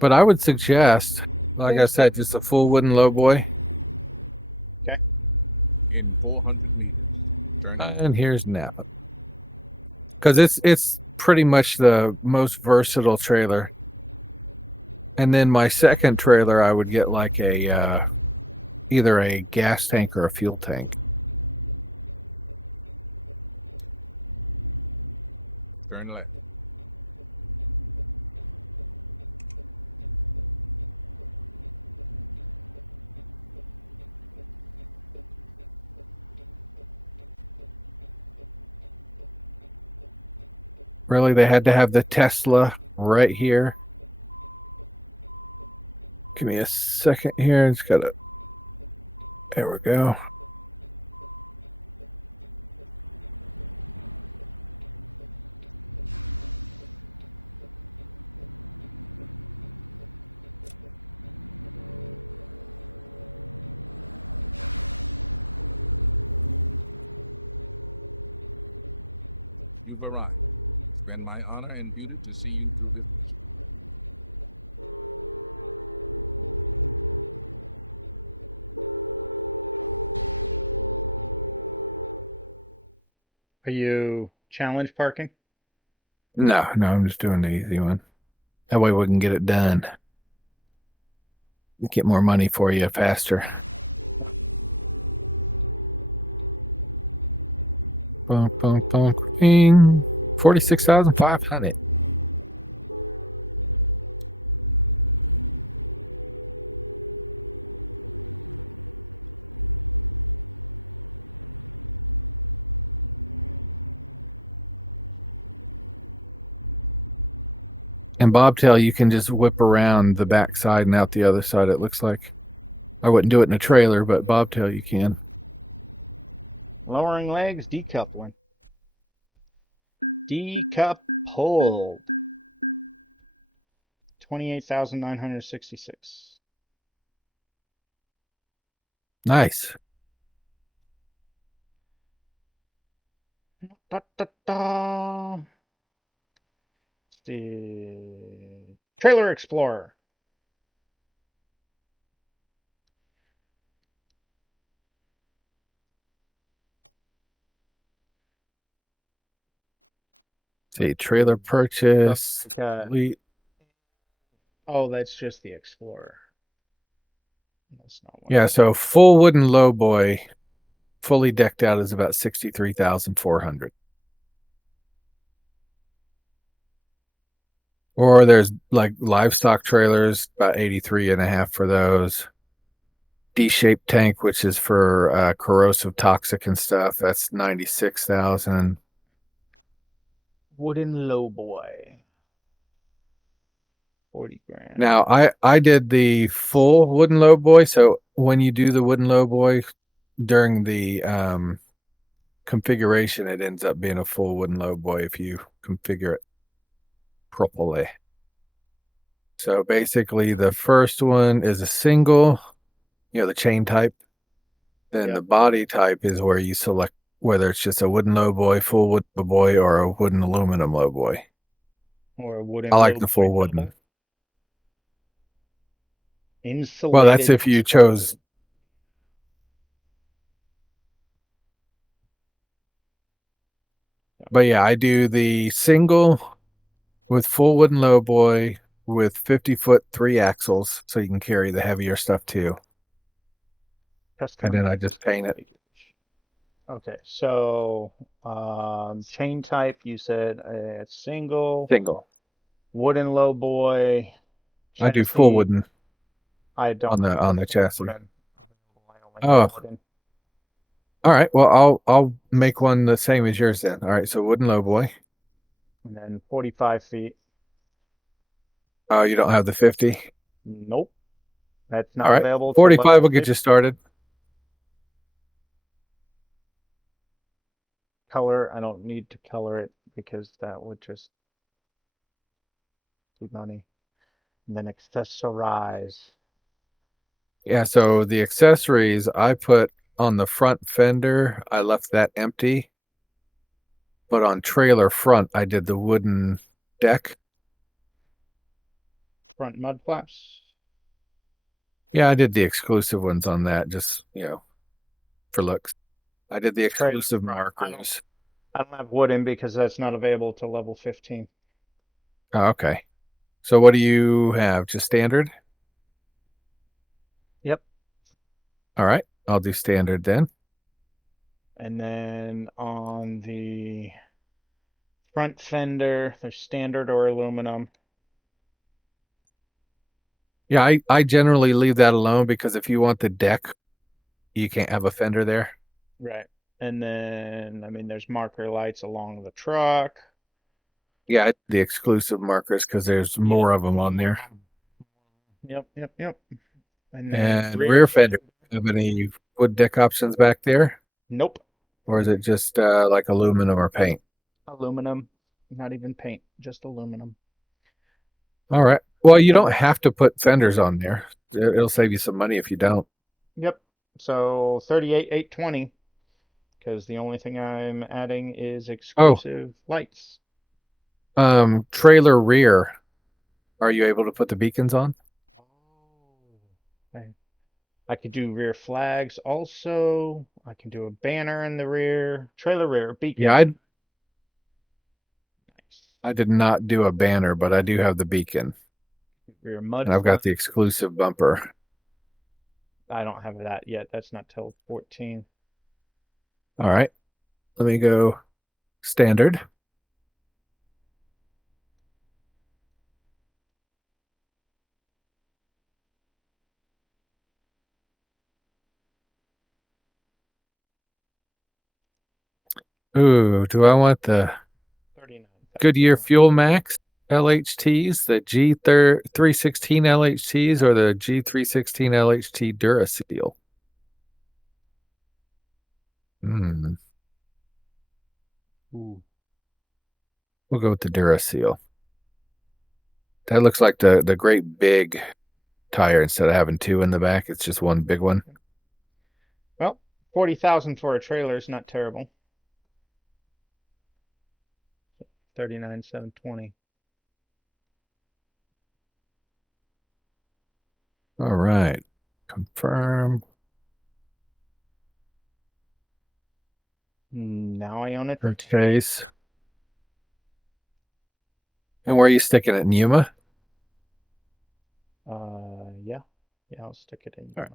But I would suggest, like I said, just a full wooden lowboy. In 400 meters. Turn left. And here's Napa. Because it's pretty much the most versatile trailer. And then my second trailer, I would get like a either a gas tank or a fuel tank. Turn left. Really, they had to have the Tesla right here. Give me a second here. It's got a. There we go. You've arrived. It's been my honor and duty to see you through this. Are you challenge parking? No, I'm just doing the easy one. That way we can get it done. Get more money for you faster. Boom, boom, boom, bing. 46,500. And bobtail, you can just whip around the back side and out the other side, it looks like. I wouldn't do it in a trailer, but bobtail you can. Lowering legs, decoupling. Decoupled. 28,966. Nice. Da, da, da. The Trailer Explorer. See, trailer purchase. Delete. Oh, that's just the Explorer. That's not one. Yeah, so full wooden lowboy, fully decked out is about 63,400. Or there's like livestock trailers, about 83 and a half for those. D-shaped tank, which is for corrosive toxic and stuff, that's 96,000. Wooden Lowboy. 40 grand. Now I did the full wooden lowboy, so when you do the wooden lowboy during the configuration, it ends up being a full wooden lowboy if you configure it properly. So basically the first one is a single, the chain type. Then the body type is where you select whether it's just a wooden lowboy, full wooden lowboy, or a wooden aluminum lowboy. Or a wooden I like the lowboy full double. wooden. Insulated. Well, that's if you chose. But yeah, I do the single with full wooden lowboy with 50-foot 3 axles, so you can carry the heavier stuff too. Custom And then I just paint it. Okay, so chain type, you said single. Single. Wooden lowboy. I do full wooden I don't on the chassis. Wooden. Oh, Wooden. all right. Well, I'll make one the same as yours then. All right, so wooden lowboy. And then 45 feet. Oh, you don't have the 50? Nope. That's not All right. available. 45 will get you started. Color, I don't need to color it because that would just be money. And then accessorize. Yeah, so the accessories I put on the front fender, I left that empty. But on trailer front, I did the wooden deck. Front mud flaps. Yeah, I did the exclusive ones on that, just, for looks. I did the exclusive markers. I don't have wooden because that's not available to level 15. Oh, okay. So what do you have? Just standard? Yep. All right. I'll do standard then. And then on the front fender, there's standard or aluminum. Yeah, I generally leave that alone because if you want the deck, you can't have a fender there. Right. And then, I mean, there's marker lights along the truck. Yeah, the exclusive markers because there's more of them on there. Yep. And then And rear fender, have any wood deck options back there? Nope. Or is it just like aluminum or paint? Aluminum, not even paint, just aluminum. All right. Well, you don't have to put fenders on there. It'll save you some money if you don't. Yep. So 38,820, because the only thing I'm adding is exclusive lights. Trailer rear. Are you able to put the beacons on? Okay. I could do rear flags also. I can do a banner in the rear, trailer rear beacon. Yeah, Nice. I did not do a banner, but I do have the beacon. Rear mud And I've flap. got the exclusive bumper. I don't have that yet. That's not till 14. All right. Let me go standard. Ooh, do I want the 39. Goodyear Fuel Max LHTs, the G316 LHTs, or the G316 LHT Duraseal? Hmm. Ooh. We'll go with the Duraseal. That looks like the great big tire instead of having two in the back. It's just one big one. Well, 40,000 for a trailer is not terrible. 39,720. All right. Confirm. Now I own it. Purchase. And where are you sticking it? In Yuma? Yeah. Yeah, I'll stick it in. All right.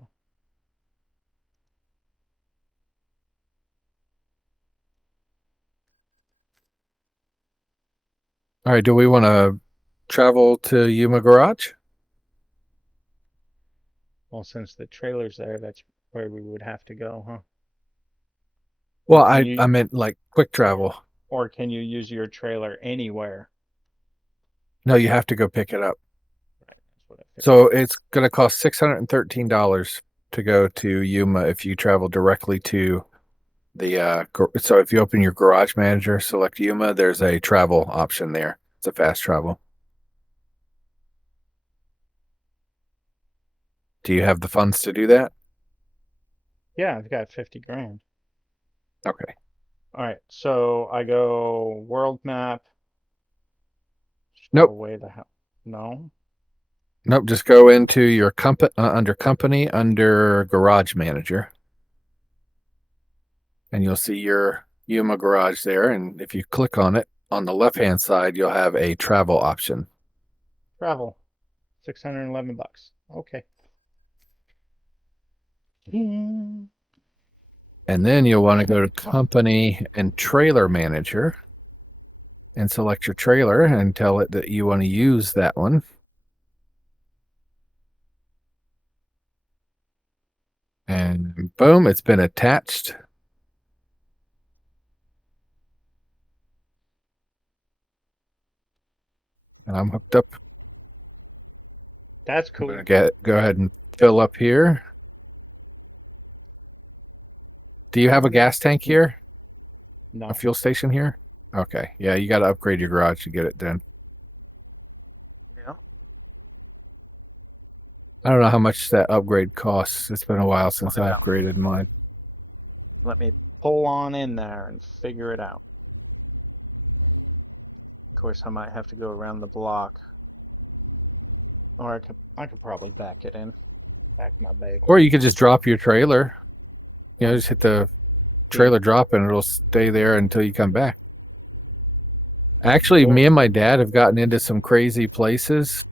All right. Do we want to travel to Yuma Garage? Well, since the trailer's there, that's where we would have to go, huh? Well, Can I you, meant like quick travel. or can you use your trailer anywhere? No, you have to go pick it up. Right, that's what I figured. So it's going to cost $613 to go to Yuma if you travel directly to the. So if you open your Garage Manager, select Yuma, there's a travel option there. It's a fast travel. Do you have the funds to do that? Yeah, I've got 50 grand. Okay. All right, so I go world map. Nope. Away the hell. No. Nope. Just go into your company under Garage Manager, and you'll see your Yuma Garage there. And if you click on it on the left-hand side, you'll have a travel option. Travel. 611 bucks. Okay. Hmm. And then you'll want to go to Company and Trailer Manager and select your trailer and tell it that you want to use that one. And boom, it's been attached. And I'm hooked up. That's I'm cool. going to go ahead and fill up here. Do you have a gas tank here? No. A fuel station here? Okay. Yeah, you got to upgrade your garage to get it done. Yeah. I don't know how much that upgrade costs. It's been a while since I upgraded mine. Let me pull on in there and figure it out. Of course, I might have to go around the block. Or I could probably back it in. Back my baby. Or you could just drop your trailer. You know, just hit the trailer drop and it'll stay there until you come back. Actually, me and my dad have gotten into some crazy places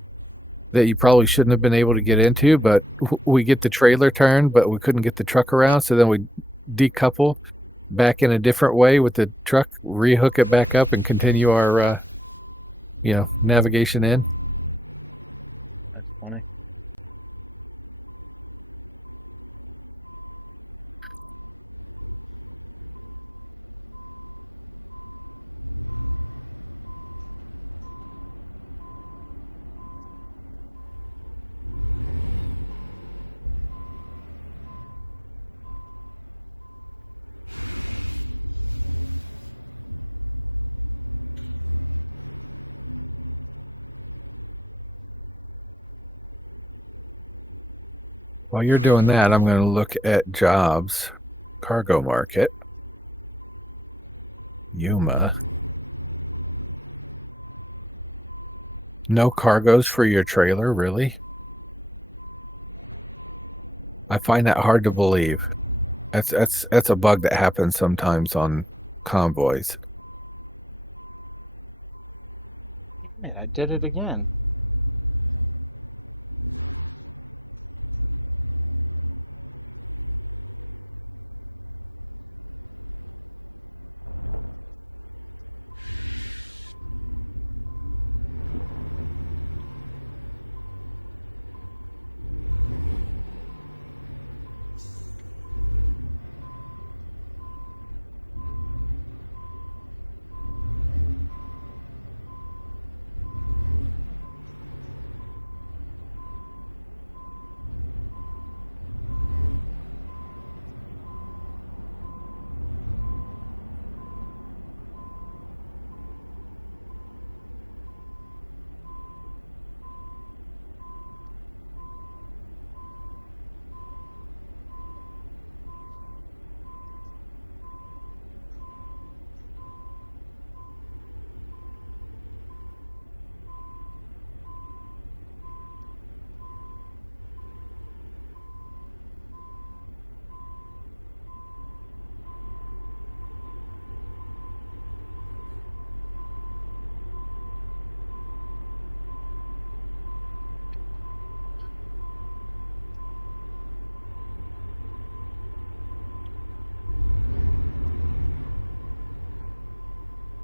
that you probably shouldn't have been able to get into, but we get the trailer turned, but we couldn't get the truck around. So then we decouple back in a different way with the truck, rehook it back up and continue our, navigation in. That's funny. While you're doing that, I'm going to look at jobs, cargo market, Yuma. No cargoes for your trailer, really? I find that hard to believe. That's a bug that happens sometimes on convoys. Damn it, I did it again.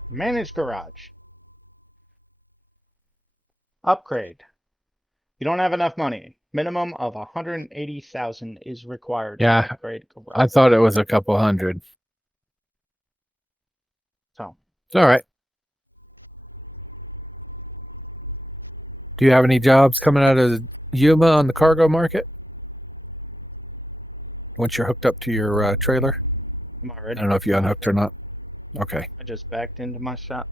Manage garage. Upgrade. You don't have enough money. Minimum of 180,000 is required to Yeah, upgrade garage. I thought it was a couple hundred. So, It's all right. Do you have any jobs coming out of Yuma on the cargo market? Once you're hooked up to your trailer? am I I ready? don't know if you No, unhooked or not. Okay. I just backed into my shop.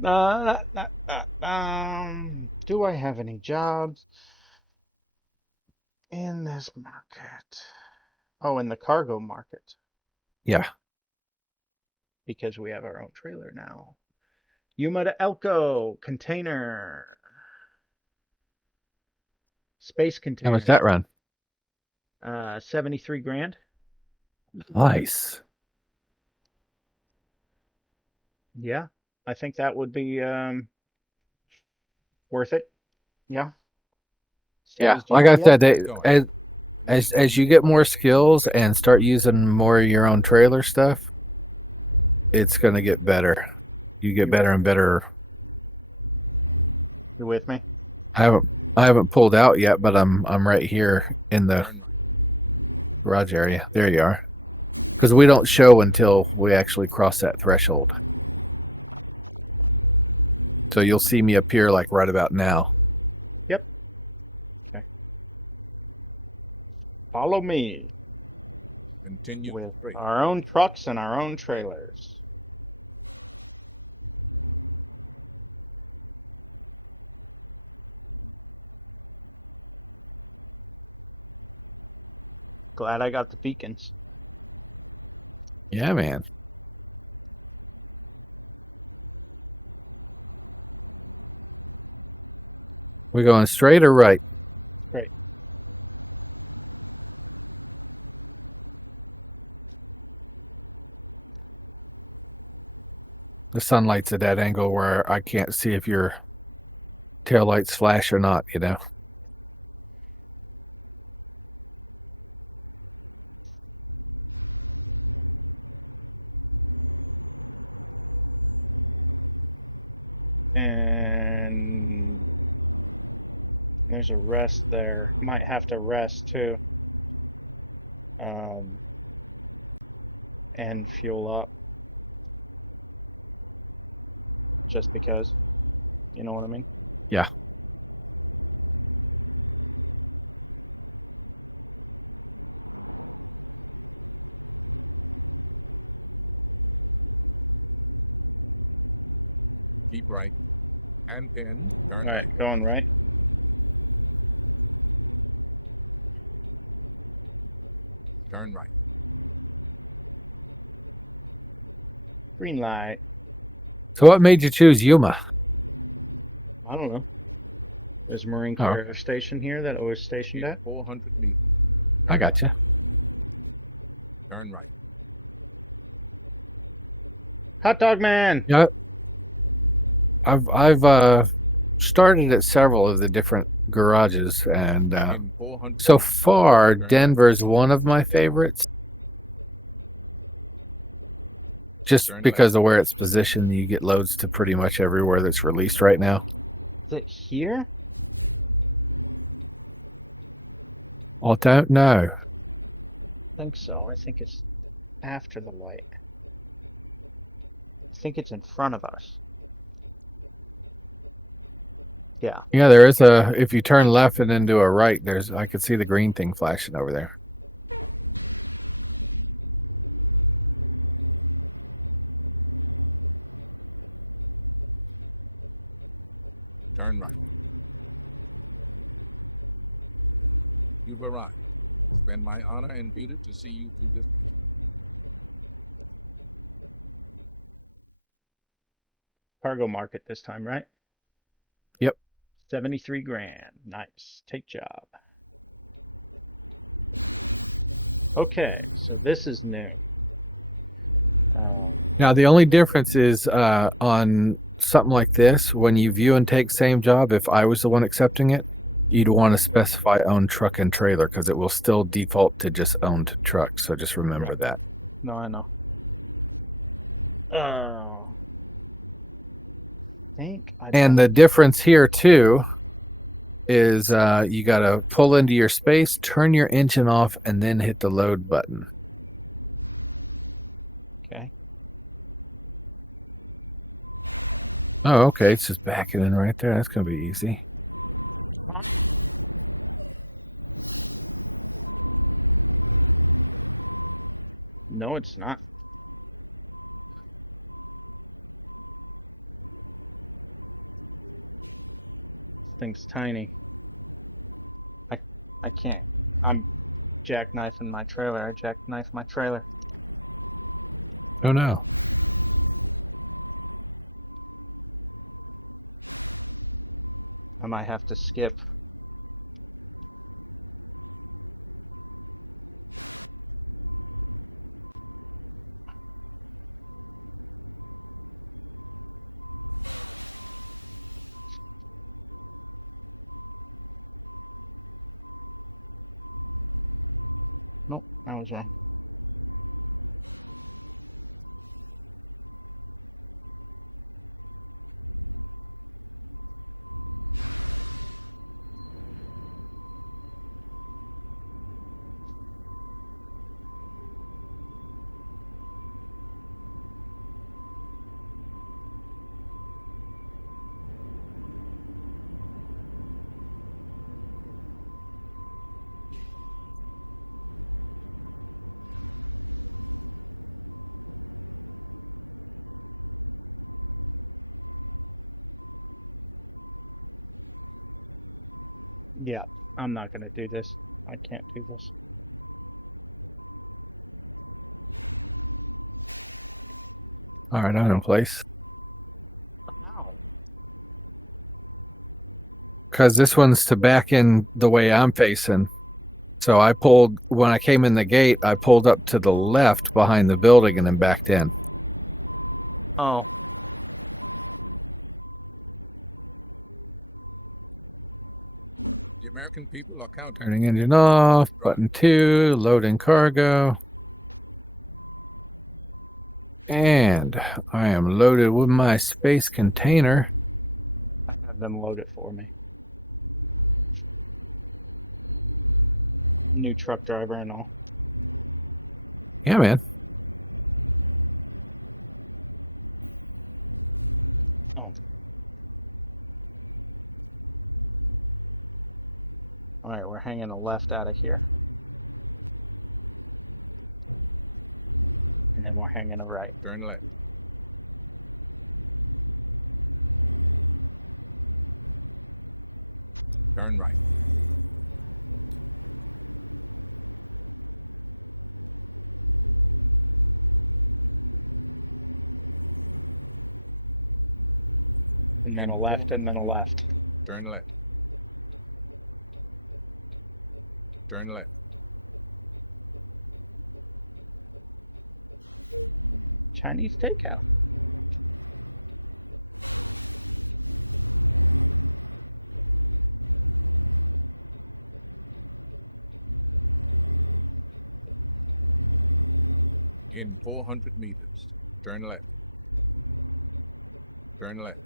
Do I have any jobs in this market? Oh, in the cargo market, Yeah. because we have our own trailer now. Yuma to Elko container. Space How much container. that run? 73 grand. Nice. Yeah, I think that would be worth it. Yeah. Yeah. Says Like I GTA. said, Going. as you get more skills and start using more of your own trailer stuff, it's gonna get better. You get better and better. You with me? I haven't pulled out yet, but I'm right here in the Turn right. garage area. There you are. Because we don't show until we actually cross that threshold. So you'll see me appear like right about now. Yep. Okay. Follow me Continue with straight. our own trucks and our own trailers. Glad I got the beacons. Yeah, man. We going straight or right? Great. The sunlight's at that angle where I can't see if your tail lights flash or not, you know. And there's a rest there. Might have to rest too. Um, and fuel up. Just because. You know what I mean? Yeah. Keep right. And then turn All right, going right. Turn right. Green light. So what made you choose Yuma? I don't know. There's a Marine Oh. Corps station here that I was stationed In at. 400 meters. I got you. Turn right. Hot dog man. Yeah, I've started at several of the different garages, and In 400 so meters. far Turn left. Denver's one of my favorites. Just Turn because of where it's positioned, you get loads to pretty much everywhere that's released right now. Is it here? I don't know. I think so. I think it's after the light. I think it's in front of us. Yeah. Yeah, there is a. If you turn left and then do a right, I could see the green thing flashing over there. Turn right. You've arrived. It's been my honor and duty to see you through this mission. Cargo market this time, right? Yep. 73 grand. Nice. Take job. Okay, so this is new. Now the only difference is on something like this, when you view and take same job, if I was the one accepting it, you'd want to specify owned truck and trailer because it will still default to just owned truck. So just remember Right. that. No, I know. I think I And the difference here too is you got to pull into your space, turn your engine off, and then hit the load button. Okay. Oh, okay. It's just backing in right there. That's going to be easy. No, it's not. This thing's tiny. I can't. I'm jackknifing my trailer. I jackknife my trailer. Oh no. I might have to skip. Nope, I was wrong. Yeah, I'm not gonna do this. I can't do this. All right, I'm in place. Ow. Because this one's to back in the way I'm facing. So I pulled, when I came in the gate, I pulled up to the left behind the building and then backed in. Oh. The American people are counting. Turning engine off, button 2, loading cargo. And I am loaded with my space container. I have them load it for me. New truck driver and all. Yeah, man. Oh. All right, we're hanging a left out of here. And then we're hanging a right. Turn left. Turn right. And then a left and then a left. Turn left. Turn left. Chinese takeout. In 400 meters, turn left. Turn left.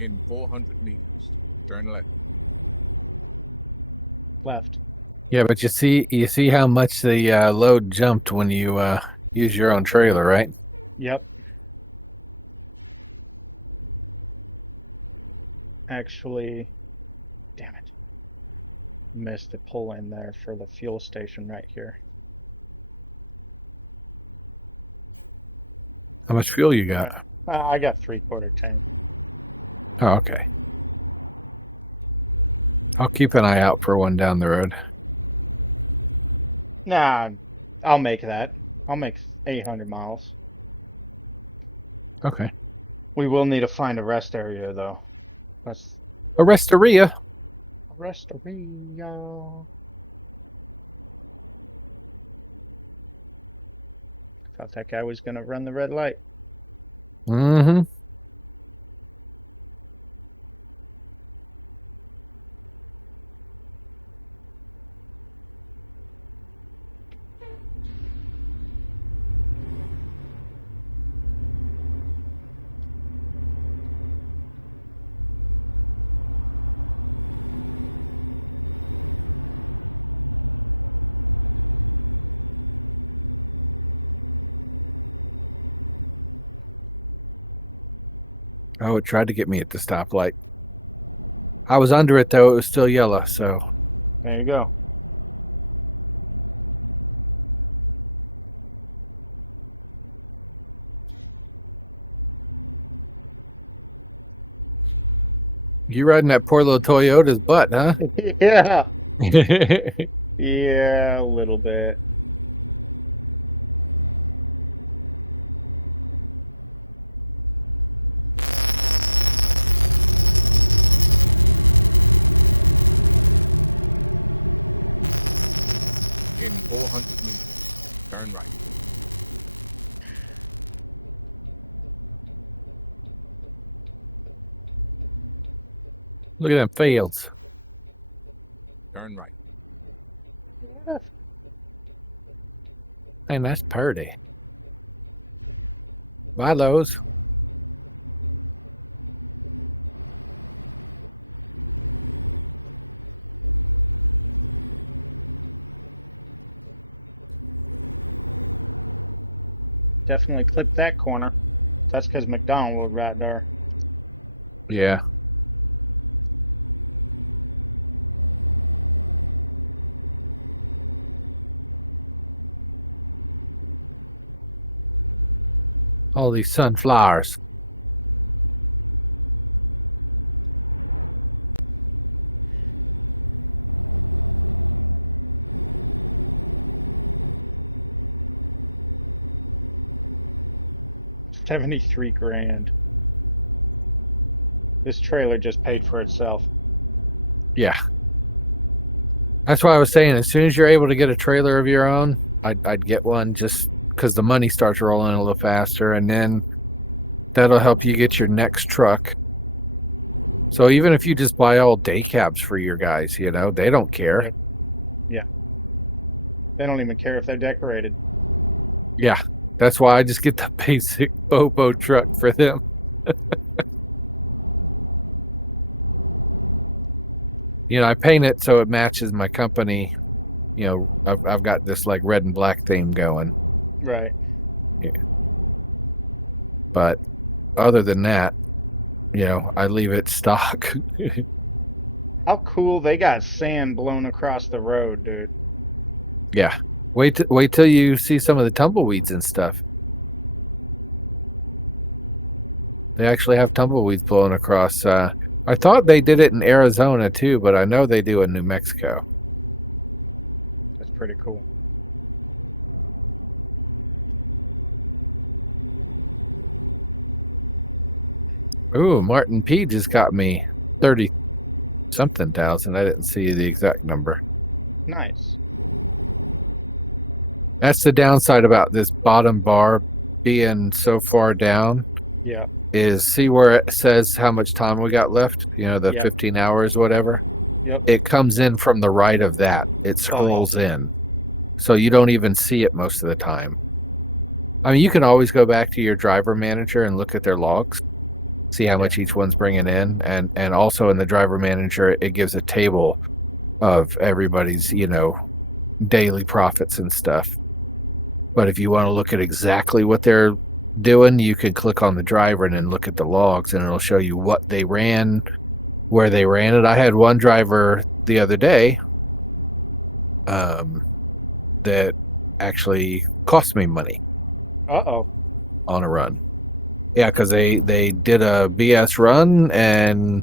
In 400 meters, turn left. Left. Yeah, but you see how much the load jumped when you use your own trailer, right? Yep. Actually, damn it. Missed the pull in there for the fuel station right here. How much fuel you got? I got 3/4 tank. Oh, okay. I'll keep an eye out for one down the road. Nah, I'll make that. I'll make 800 miles. Okay. We will need to find a rest area though. That's A Resteria. a rest area. Thought that guy was gonna run the red light. Mm-hmm. Oh, it tried to get me at the stoplight. I was under it though. It was still yellow, so There you go. you riding that poor little Toyota's butt, huh? Yeah. Yeah, a little bit. In 400 meters, turn right. Look at them fields. Turn right. Yeah. Man, that's pretty. Bye, Lowe's. Definitely clip that corner. That's because McDonald was right there. Yeah. All these sunflowers. $73 grand. This trailer just paid for itself. Yeah. That's why I was saying as soon as you're able to get a trailer of your own, I'd get one just because the money starts rolling a little faster, and then that'll help you get your next truck. So even if you just buy all day cabs for your guys, they don't care. Yep. Yeah. They don't even care if they're decorated. Yeah. That's why I just get the basic Bobo truck for them. I paint it so it matches my company. I've got this like red and black theme going. Right. Yeah. But other than that, I leave it stock. How cool, they got sand blown across the road, dude. Yeah. Wait till you see some of the tumbleweeds and stuff. They actually have tumbleweeds blowing across. I thought they did it in Arizona too, but I know they do in New Mexico. That's pretty cool. Ooh, Martin P just got me 30-something thousand. I didn't see the exact number. Nice. That's the downside about this bottom bar being so far down. Yeah. Is see where it says how much time we got left? The Yep. 15 hours, whatever. Yep. It comes in from the right of that. It scrolls in. So you don't even see it most of the time. I mean, you can always go back to your driver manager and look at their logs, see how much each one's bringing in. And also in the driver manager, it gives a table of everybody's, daily profits and stuff. But if you want to look at exactly what they're doing, you can click on the driver and then look at the logs, and it'll show you what they ran, where they ran it. I had one driver the other day that actually cost me money Uh-oh. on a run. Yeah, because they did a BS run, and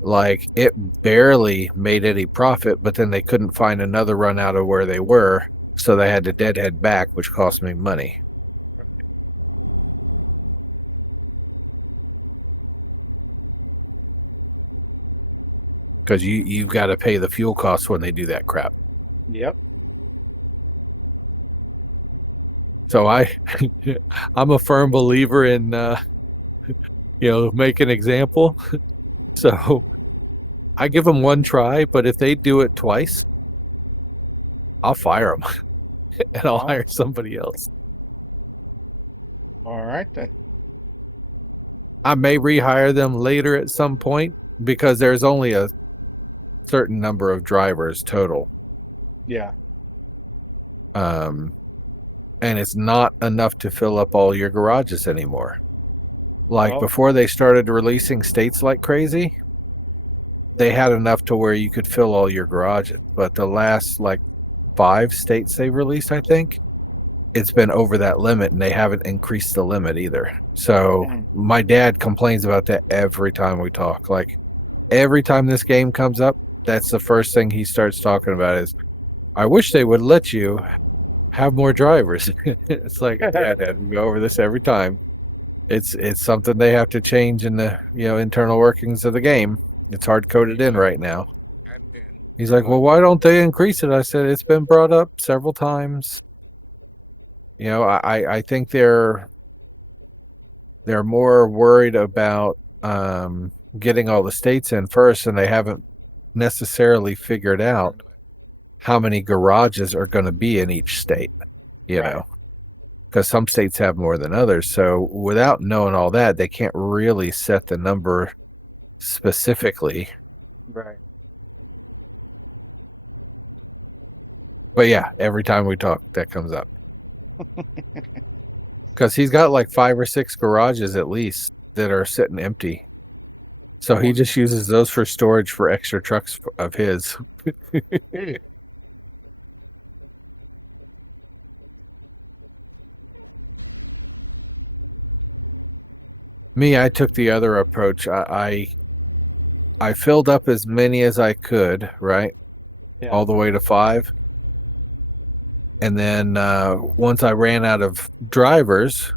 like it barely made any profit, but then they couldn't find another run out of where they were, so they had to deadhead back, which cost me money. Because you've got to pay the fuel costs when they do that crap. Yep. So I'm a firm believer in make an example. So I give them one try, but if they do it twice, I'll fire them and I'll hire somebody else. All right then. I may rehire them later at some point because there's only a certain number of drivers total. Yeah. And it's not enough to fill up all your garages anymore. Like before they started releasing states like crazy, they had enough to where you could fill all your garages. But the last 5 states they've released, I think, it's been over that limit, and they haven't increased the limit either. So my dad complains about that every time we talk. Like every time this game comes up, that's the first thing he starts talking about is, I wish they would let you have more drivers. It's like, yeah, Dad, we go over this every time. It's something they have to change in the internal workings of the game. It's hard coded in right now. He's like, well, why don't they increase it? I said, it's been brought up several times. I think they're more worried about getting all the states in first, and they haven't necessarily figured out how many garages are going to be in each state, know, because some states have more than others. So without knowing all that, they can't really set the number specifically. Right. But yeah, every time we talk, that comes up. Because he's got 5 or 6 garages at least that are sitting empty. So he just uses those for storage for extra trucks of his. Me, I took the other approach. I filled up as many as I could, right? Yeah. All the way to 5. And then once I ran out of drivers,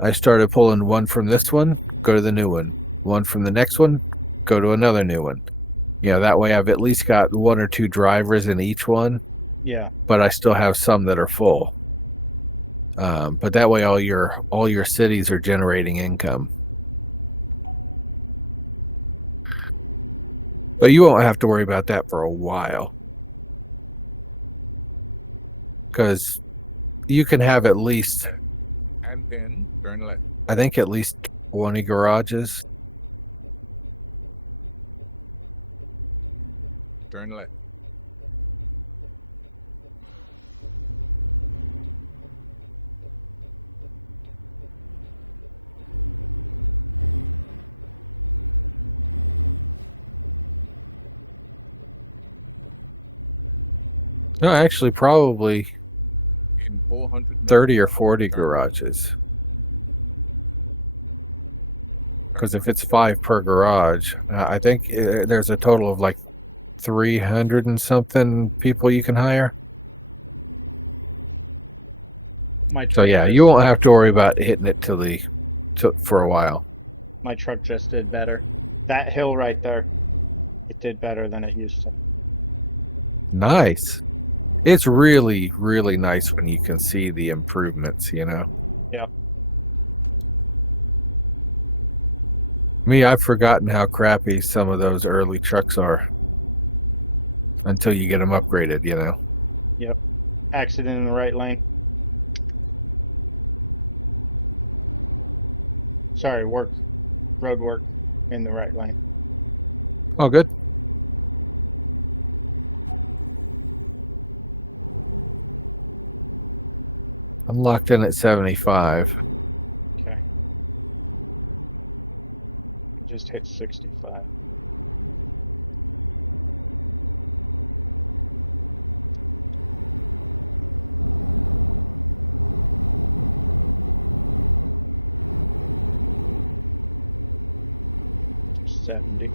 I started pulling one from this one, go to the new one. One from the next one, go to another new one. That way I've at least got 1 or 2 drivers in each one. Yeah. But I still have some that are full. But that way, all your cities are generating income. But you won't have to worry about that for a while, because you can have at least, And then turn left. I think, at least 20 garages. Turn left. No, actually, probably In 400 meters. 30 or 40 Turn right. garages. Because if it's 5 per garage, I think there's a total of like 300 and something people you can hire. My So truck yeah, just, you won't have to worry about hitting it for a while. my truck just did better. That hill right there, it did better than it used to. Nice. It's really, really nice when you can see the improvements, Yeah. Me, I've forgotten how crappy some of those early trucks are until you get them upgraded, Yep. Accident in the right lane. Sorry, road work in the right lane. Oh, good. I'm locked in at 75. Okay. Just hit 65. $70.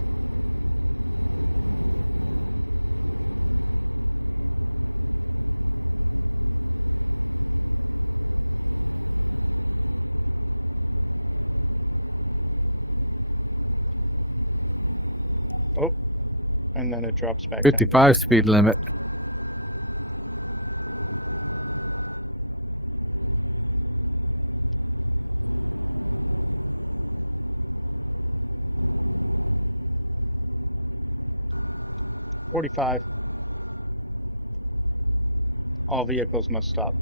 Oh, and then it drops back down. 55 speed limit. $45. All vehicles must stop.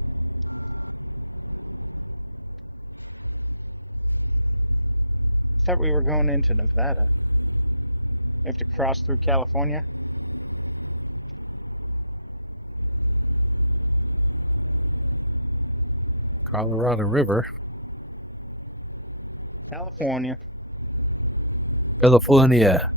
I thought we were going into Nevada. We have to cross through California. Colorado River. California. California.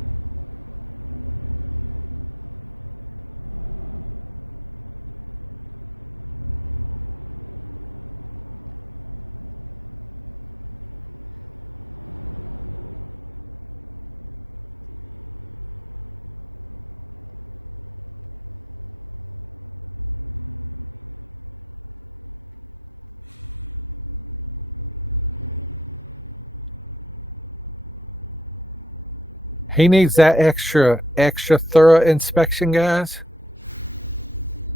He needs that extra thorough inspection, guys.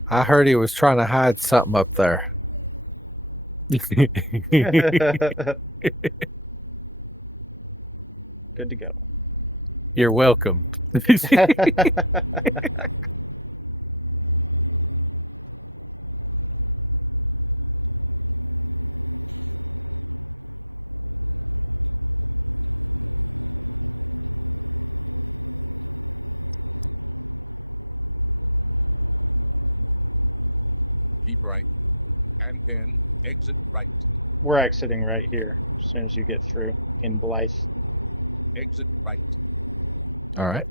I heard he was trying to hide something up there. Good to go. You're welcome. Keep right. And then exit right. We're exiting right here as soon as you get through in Blythe. Exit right. All right.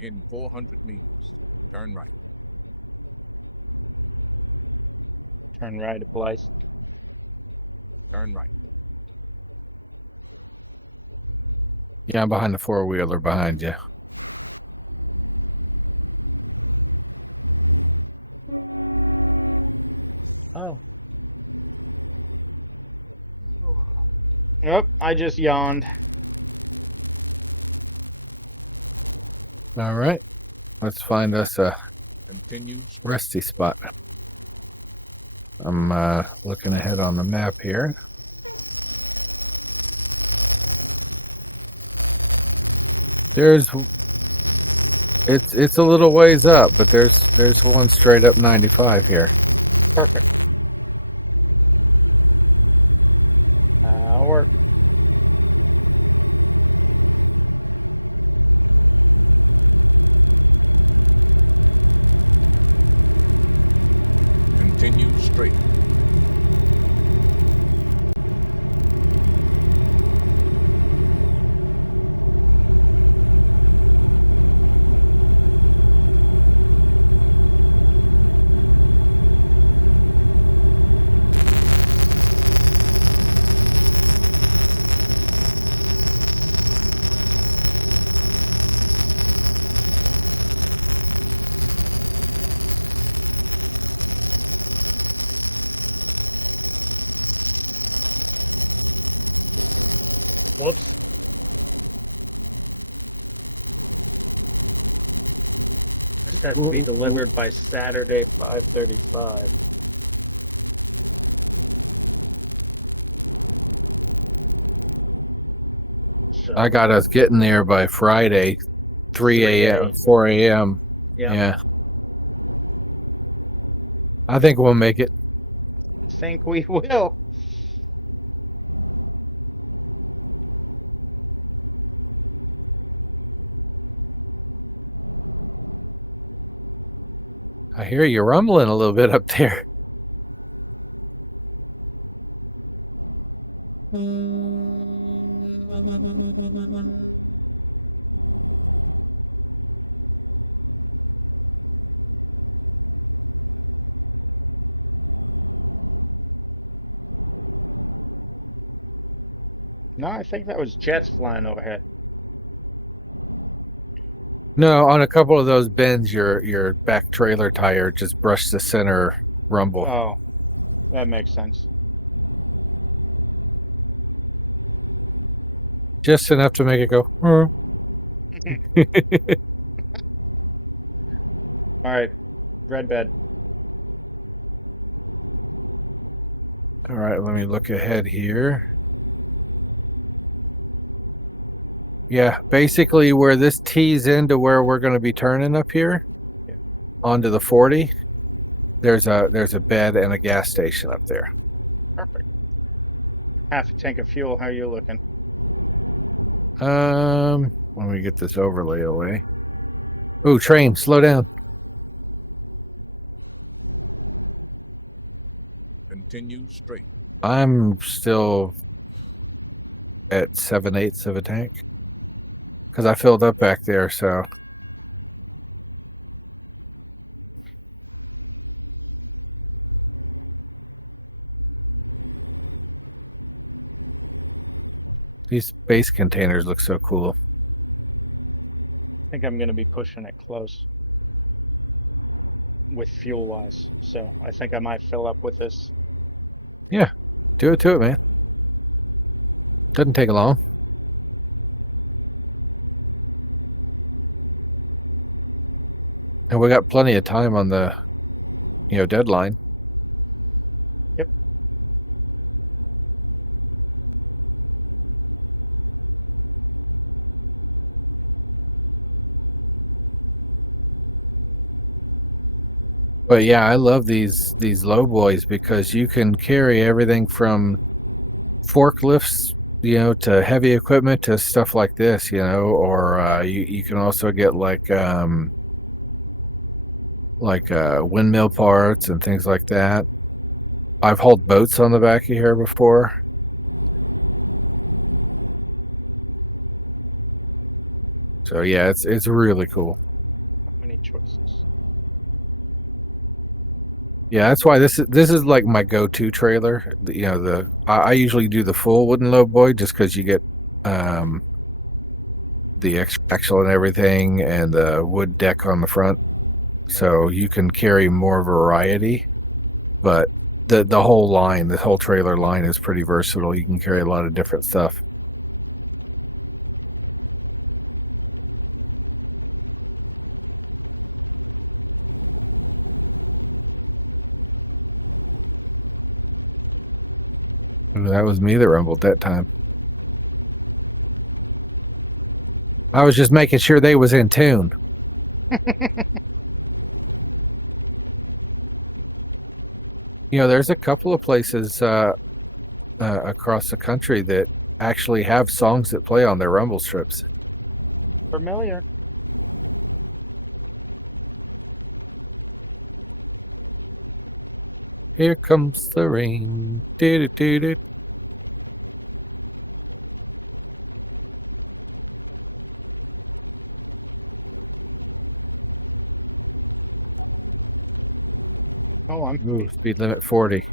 In 400 meters. Turn right. Turn right at Blythe. Turn right. Yeah, I'm behind the 4-wheeler behind you. Oh. Yep, I just yawned. All right. Let's find us a Continue straight. resty spot. I'm looking ahead on the map here. It's a little ways up, but there's one straight up 95 here. Perfect. That'll work. Continue straight. Whoops. Just has to be delivered by Saturday, 5:35. So, I got us getting there by Friday, 3 a.m., 4 a.m. Yeah. I think we'll make it. I think we will. I hear you rumbling a little bit up there. No, I think that was jets flying overhead. No, on a couple of those bends, your back trailer tire just brushed the center rumble. Oh, that makes sense. Just enough to make it go. All right, red bed. All right, let me look ahead here. Yeah, basically where this tees into where we're going to be turning up here, Yeah. onto the 40, there's a bed and a gas station up there. Perfect. Half a tank of fuel. How are you looking? When we get this overlay away. Ooh, train, slow down. Continue straight. I'm still at 7/8 of a tank because I filled up back there. So these space containers look so cool. I think I'm going to be pushing it close with fuel wise. So I think I might fill up with this. Yeah, do it to it, man. Doesn't take long. And we got plenty of time on the, deadline. Yep. But yeah, I love these low boys because you can carry everything from forklifts, to heavy equipment to stuff like this, or you can also get like windmill parts and things like that. I've hauled boats on the back of here before. So yeah, it's really cool. Many choices. Yeah, that's why this is like my go-to trailer. I usually do the full wooden low boy just because you get the axle and everything and the wood deck on the front, so you can carry more variety. But the whole line, the whole trailer line is pretty versatile. You can carry a lot of different stuff. Ooh, that was me that rumbled that time. I was just making sure they was in tune. There's a couple of places across the country that actually have songs that play on their rumble strips. Familiar. Here comes the rain. Do-do-do-do. Oh, I'm Ooh, speed limit 40.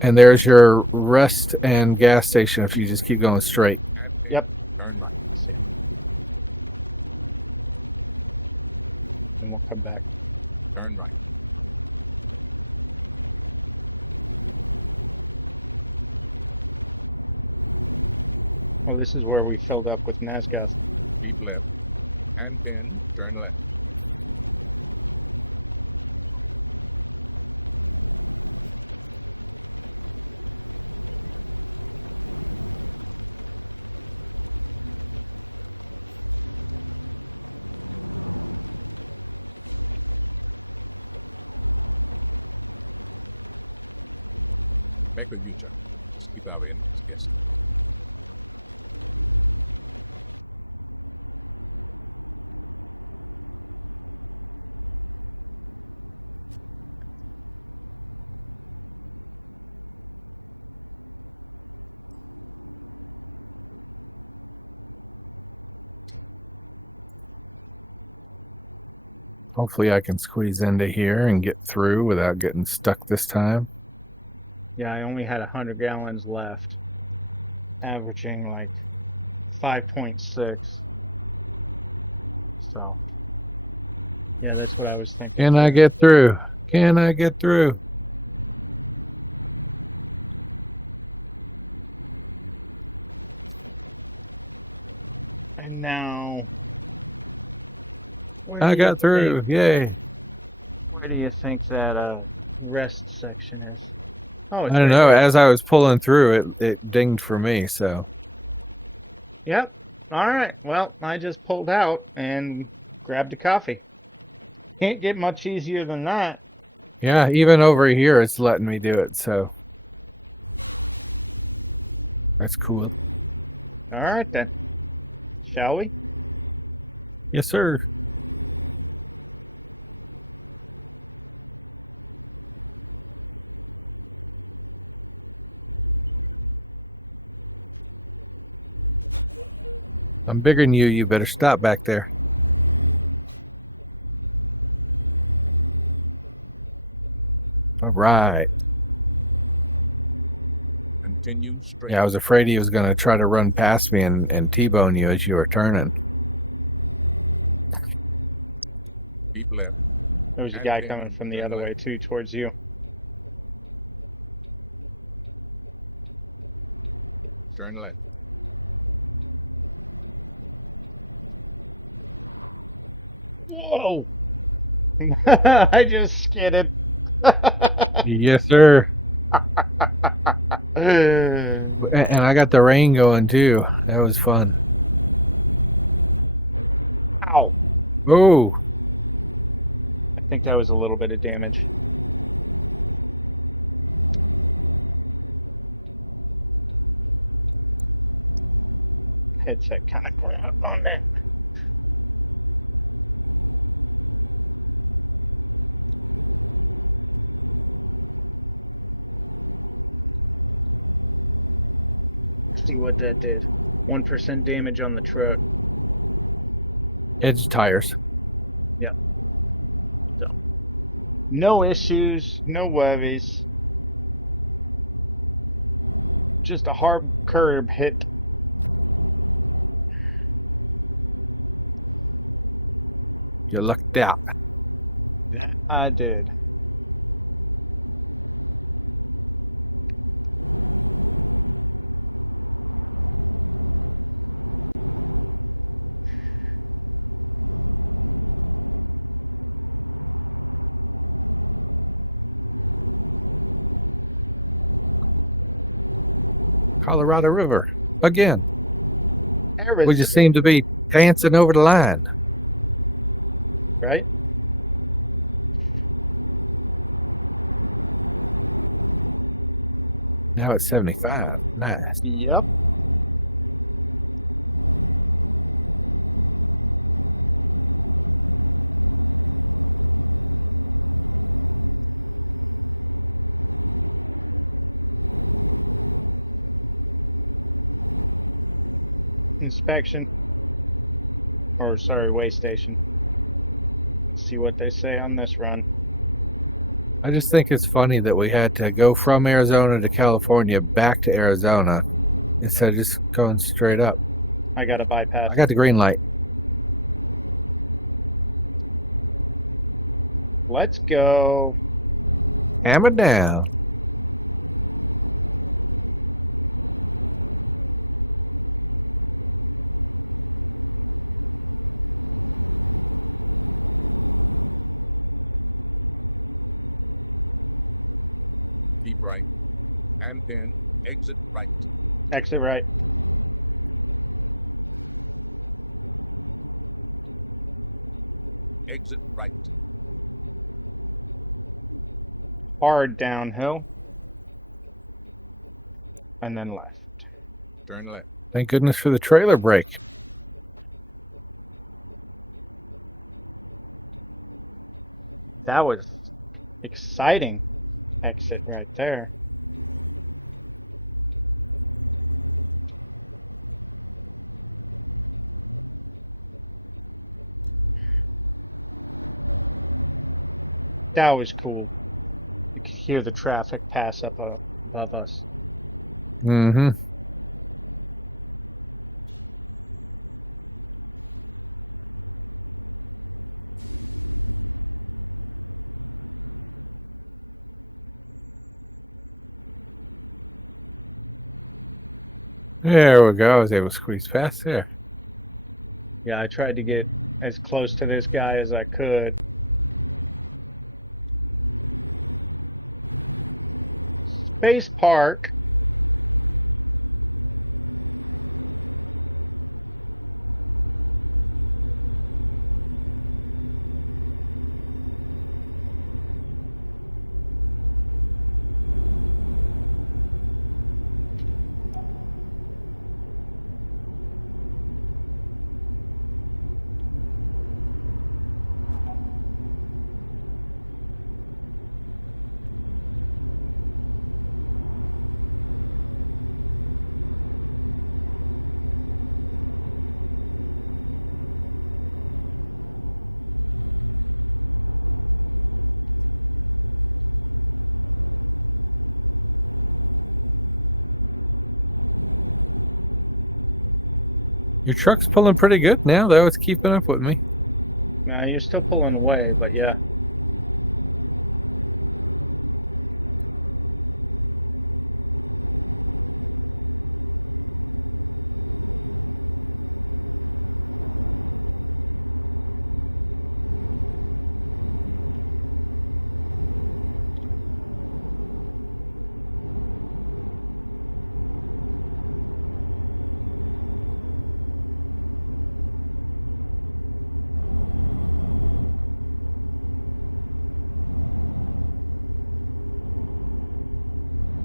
And there's your rest and gas station if you just keep going straight. And then Yep. turn right. and we'll come back. Turn right. Oh, this is where we filled up with NASGAS. Keep left. And then turn left. Make a U-turn. Let's keep our enemies guessing. Hopefully I can squeeze into here and get through without getting stuck this time. Yeah, I only had 100 gallons left, averaging like 5.6. So, yeah, that's what I was thinking. Can I get through? Can I get through? And now, I got through. Yay. Where do you think that rest section is? Oh, it's I don't right know. here. As I was pulling through, it dinged for me. So Yep. All right. Well, I just pulled out and grabbed a coffee. Can't get much easier than that. yeah, even over here, it's letting me do it. So that's cool. All right then. Shall we? Yes, sir. I'm bigger than you. You better stop back there. All right. Continue straight. Yeah, I was afraid he was going to try to run past me and T-bone you as you were turning. Keep left. There was a And guy then coming from the turn other left. way too, towards you. Turn left. Whoa! I just skidded. Yes, sir. Ow. And I got the rain going too. That was fun. Oh, I think that was a little bit of damage. Headset kind of grabbed on that. See what that did. 1% damage on the truck. edge tires. Yep. So, no issues, no worries. Just a hard curb hit. You lucked out. That I did. Colorado River. Again. Arizona, We just seem to be dancing over the line. right? Now it's 75. Nice. Yep. Inspection. Or, sorry, way station. Let's see what they say on this run. I just think it's funny that we had to go from Arizona to California back to Arizona instead of just going straight up. I got a bypass. I got the green light. Let's go. Hammer down. Keep right. And then exit right. Exit right. Exit right. Hard downhill. And then left. Turn left. Thank goodness for the trailer brake. That was exciting. Exit right there. That was cool. You could hear the traffic pass up above us. Mm-hmm. There we go. I was able to squeeze past there. Yeah, I tried to get as close to this guy as I could. Space Park. Your truck's pulling pretty good now, though. It's keeping up with me. Now you're still pulling away, but yeah.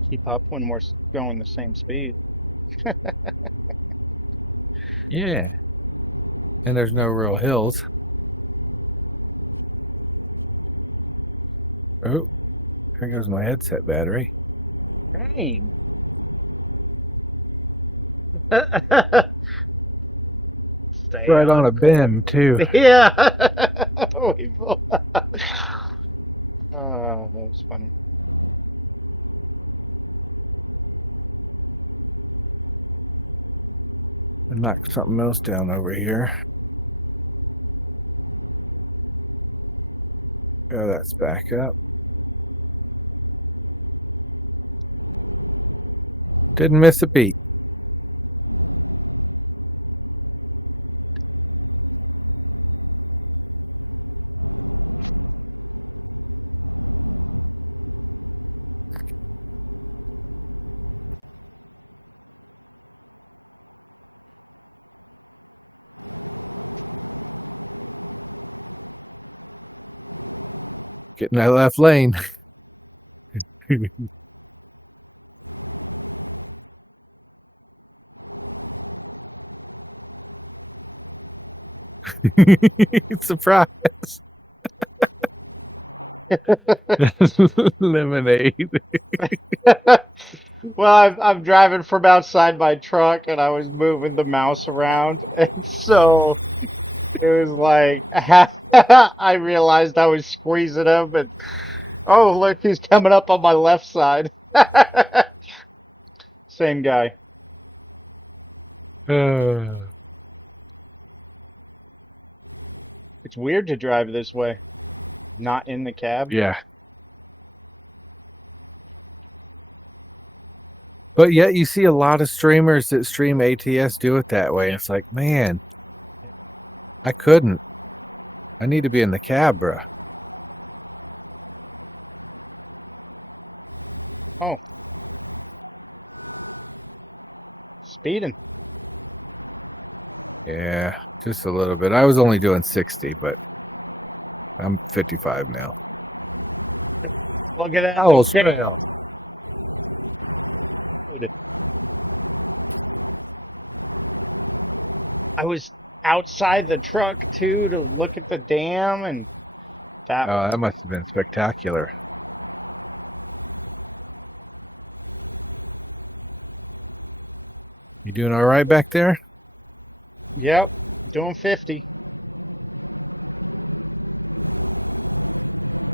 Keep up when we're going the same speed. Yeah. And there's no real hills. Oh, here goes my headset battery. Dang. Stay Right on on a bend, too. Yeah. Oh, that was funny. And knock something else down over here. Oh, that's back up. Didn't miss a beat. Get in that left lane. Surprise. Lemonade. Well, I'm driving from outside my truck and I was moving the mouse around, and so it was like I realized I was squeezing him, and oh look, he's coming up on my left side. Same guy. Uh, It's weird to drive this way, not in the cab. yeah. But yet you see a lot of streamers that stream ATS do it that way. It's like, man, I couldn't. I need to be in the cab, bruh. Oh, speeding. Yeah, just a little bit. I was only doing 60, but I'm 55 now. Look at that. Oh, Okay. trail. Dude. I was outside the truck too to look at the dam, and that Oh, was that must have been spectacular. You doing all right back there? yep, doing 50.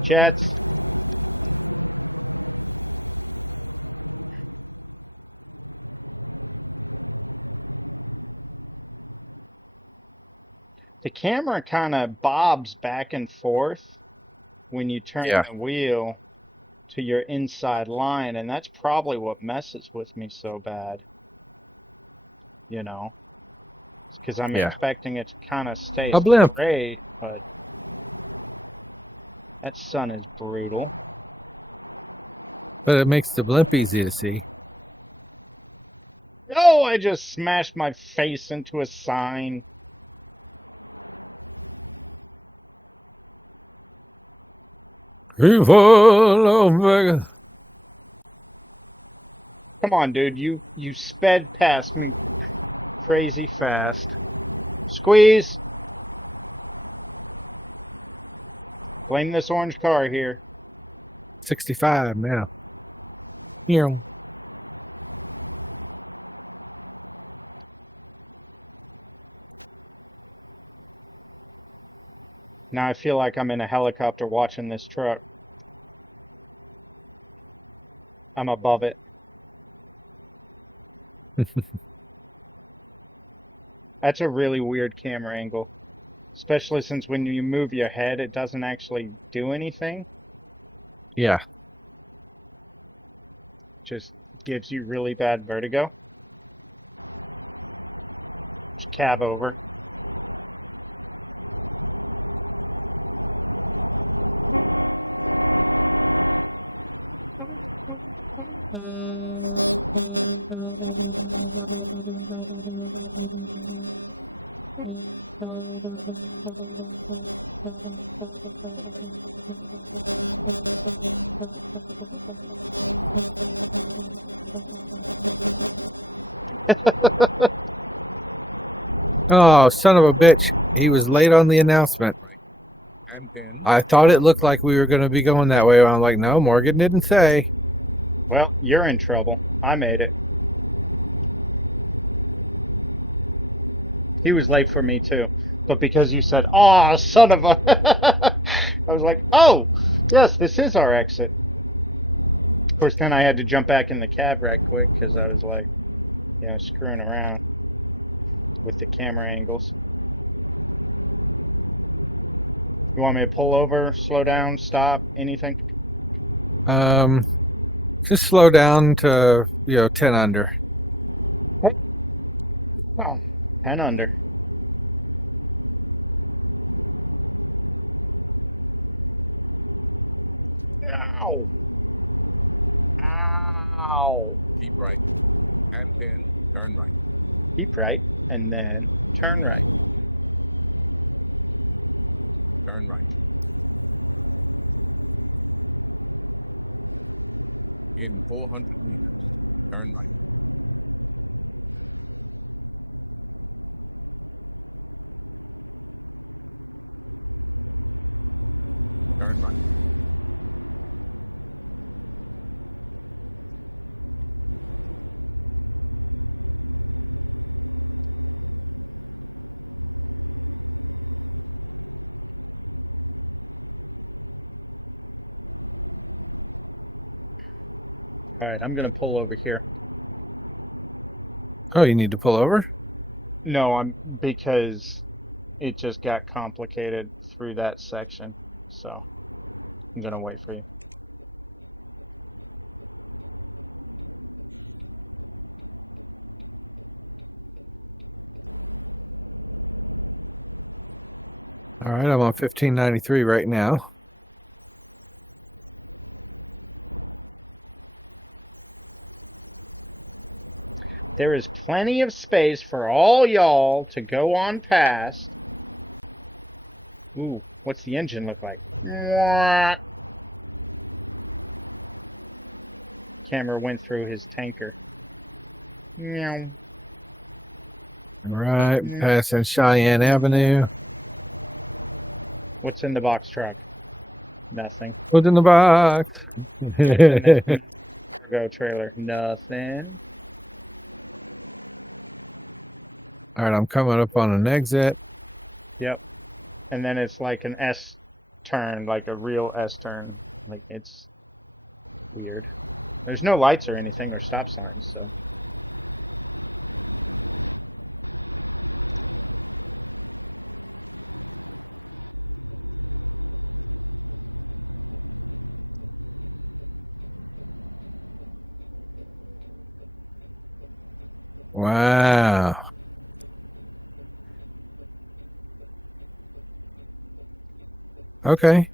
Jets. The camera kind of bobs back and forth when you turn Yeah, the wheel to your inside line, and that's probably what messes with me so bad, you know, because I'm yeah. expecting it to kind of stay A blimp, straight, but that sun is brutal. but it makes the blimp easy to see. Oh, I just smashed my face into a sign. Omega. Come on, dude, you sped past me crazy fast. Squeeze. Blame this orange car here. 65 now. Here. Now I feel like I'm in a helicopter watching this truck. I'm above it. That's a really weird camera angle, especially since when you move your head, it doesn't actually do anything. Yeah. It just gives you really bad vertigo. Just cab over. Oh, son of a bitch. He was late on the announcement. Right. And then I thought it looked like we were going to be going that way. I'm like, no, Morgan didn't say. Well, you're in trouble. I made it. He was late for me too. But because you said, "Oh, son of a," I was like, "Oh, yes, this is our exit." Of course, then I had to jump back in the cab right quick because I was like, screwing around with the camera angles. You want me to pull over, slow down, stop, anything? Um, just slow down to, 10 under. Oh, 10 under. Ow! Ow! keep right. And then turn right. Keep right, and then turn right. Turn right. In 400 meters, turn right. Turn right. All right, I'm gonna pull over here. Oh, you need to pull over? No, I'm because it just got complicated through that section. So I'm gonna wait for you. All right, I'm on 1593 right now. There is plenty of space for all y'all to go on past. Ooh, what's the engine look like? Mwah. Camera went through his tanker. Meow. All right, Mm. passing Cheyenne Avenue. What's in the box truck? Nothing. What's in the box? What's in this cargo trailer? Nothing. All right, I'm coming up on an exit. Yep. And then it's like an S turn, like a real S turn. Like it's weird. There's no lights or anything or stop signs, so. Wow. Okay.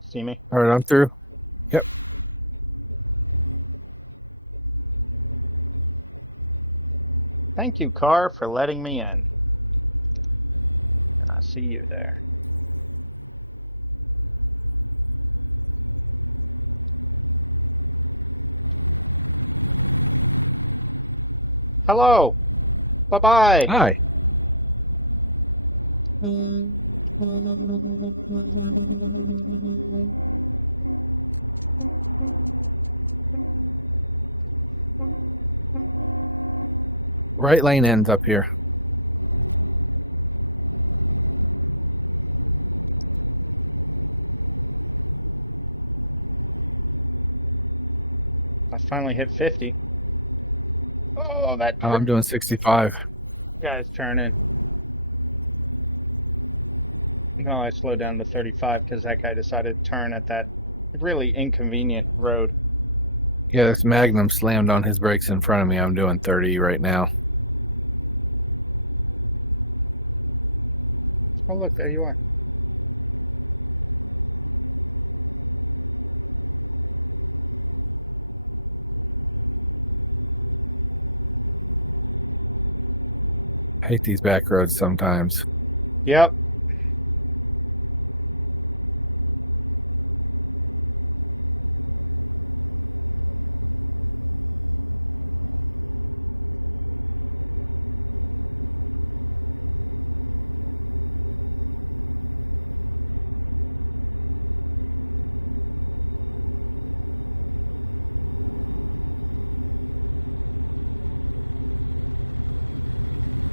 See me? All right, I'm through. Yep. Thank you, car, for letting me in. And I see you there. Hello. Bye-bye. Hi. Right lane ends up here. I finally hit 50. Oh, that I'm doing 65. guy's turning. No, I slowed down to 35 because that guy decided to turn at that really inconvenient road. Yeah, this Magnum slammed on his brakes in front of me. I'm doing 30 right now. Oh, look, there you are. I hate these back roads sometimes. Yep.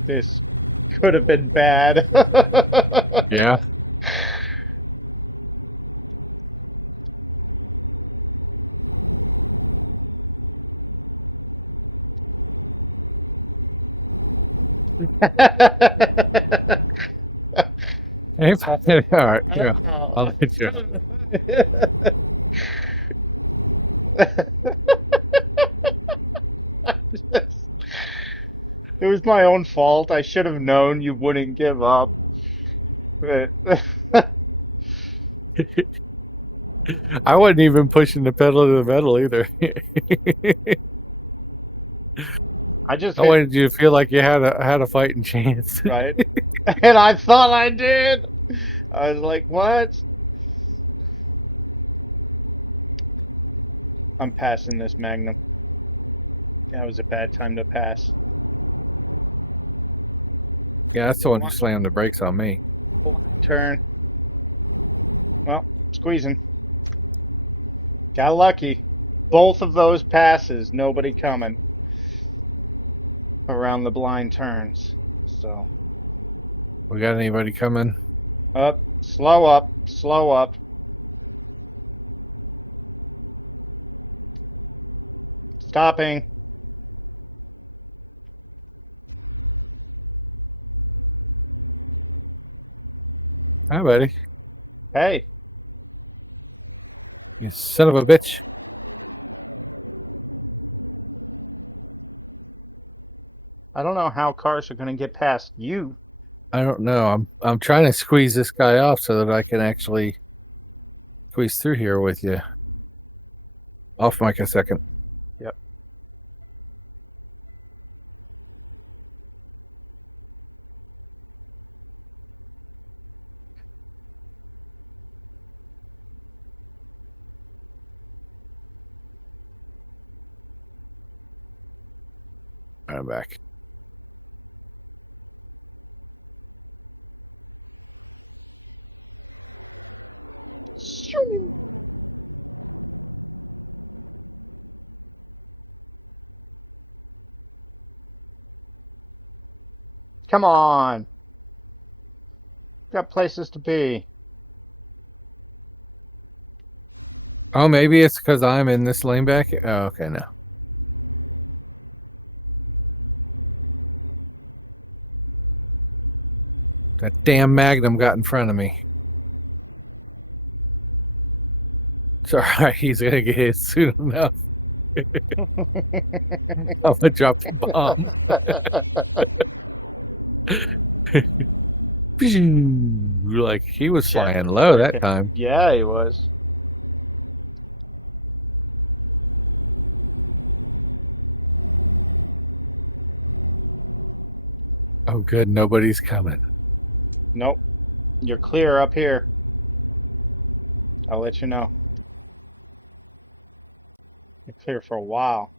This could have been bad. Yeah. Hey, all right. Yeah, I'll let you. It was my own fault. I should have known you wouldn't give up. But I wasn't even pushing the pedal to the metal either. I just I hit wanted you to feel like you had a fighting chance. right. And I thought I did. I was like, what? I'm passing this Magnum. That was a bad time to pass. Yeah, that's the one who slammed the brakes on me. Blind turn. Well, squeezing. Got lucky. Both of those passes, nobody coming around the blind turns. So, We got anybody coming? up, slow up, slow up. Stopping. Hi, buddy. Hey, You son of a bitch. I don't know how cars are going to get past you. I don't know. I'm trying to squeeze this guy off so that I can actually squeeze through here with you. Off mic a second. Yep. I'm back. Come on. Got places to be. Oh, maybe it's because I'm in this lane back. Oh, okay, no. That damn Magnum got in front of me. It's all right. He's going to get hit soon enough. I'm going to drop the bomb. Like, he was flying low that time. Yeah, he was. Oh, good. Nobody's coming. Nope. You're clear up here. I'll let you know. You're clear for a while.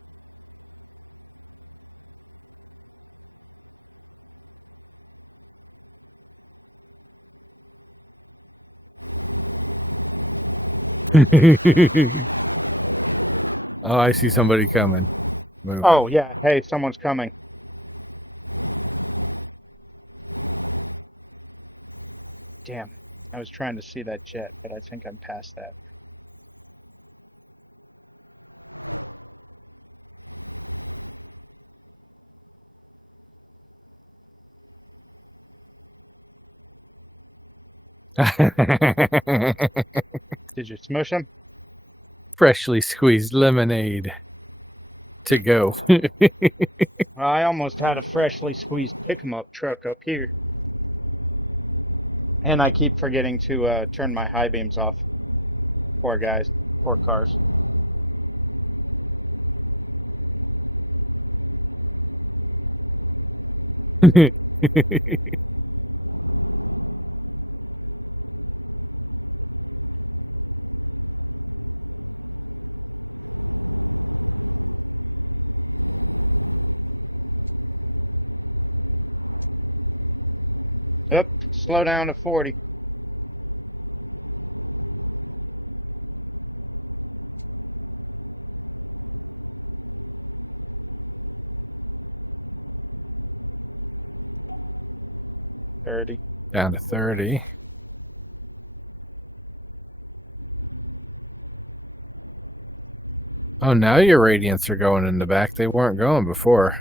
Oh, I see somebody coming. Move. Oh, yeah. Hey, someone's coming. Damn. I was trying to see that jet, but I think I'm past that. Did you smush him? Freshly squeezed lemonade to go. I almost had a freshly squeezed pick-em-up truck up here. And I keep forgetting to turn my high beams off. Poor guys. Poor cars. Up, slow down to 40. $30. Down to 30. Oh, now your radiants are going in the back. They weren't going before.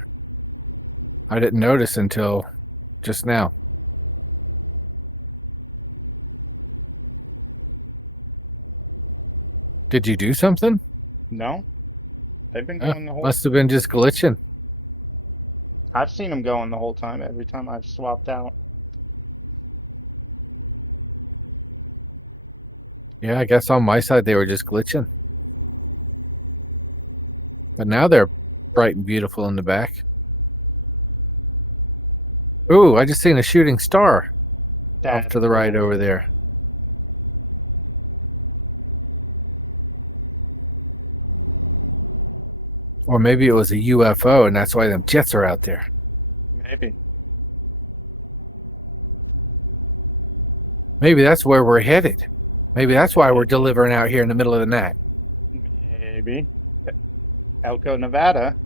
I didn't notice until just now. Did you do something? No, they've been Oh, going the whole. must have been just glitching. I've seen them going the whole time. Every time I've swapped out. Yeah, I guess on my side they were just glitching. But now they're bright and beautiful in the back. Ooh, I just seen a shooting star. Off to the right over there. Or maybe it was a UFO and that's why them jets are out there. Maybe. Maybe that's where we're headed. Maybe that's why we're delivering out here in the middle of the night. Maybe. Elko, Nevada.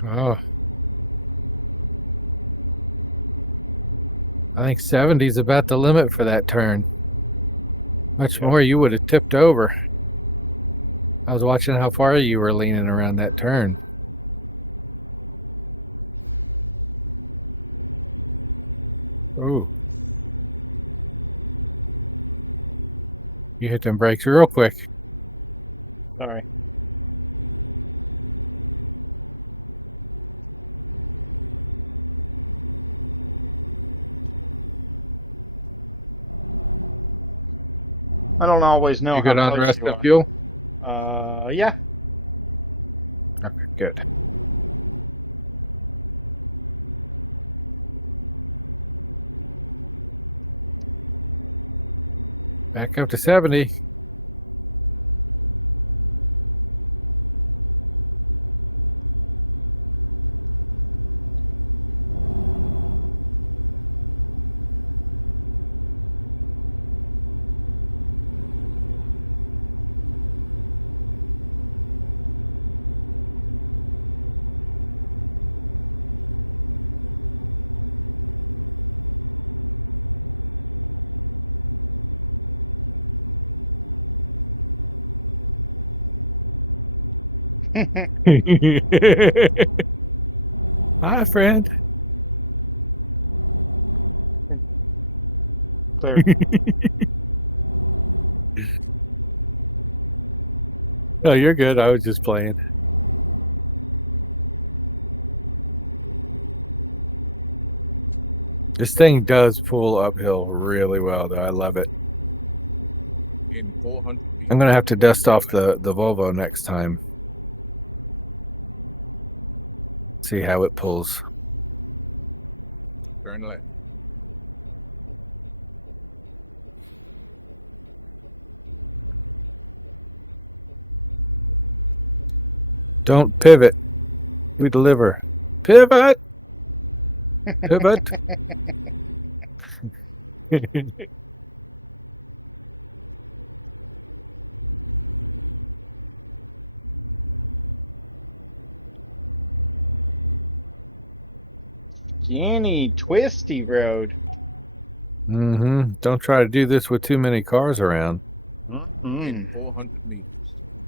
Oh. I think 70 is about the limit for that turn. Much more you would have tipped over. I was watching how far you were leaning around that turn. Ooh. You hit them brakes real quick. Sorry. I don't always know You how good on the close rest you of fuel? are. Yeah. Okay, good. Back up to 70. Hi, friend. Clear. Oh, you're good. I was just playing. This thing does pull uphill really well, though. I love it. In 400 meters. I'm going to have to dust off the Volvo next time. See how it pulls. Turn left. Don't pivot. We deliver. Pivot! Pivot! Skinny, twisty road. Don't try to do this with too many cars around. In 400 meters.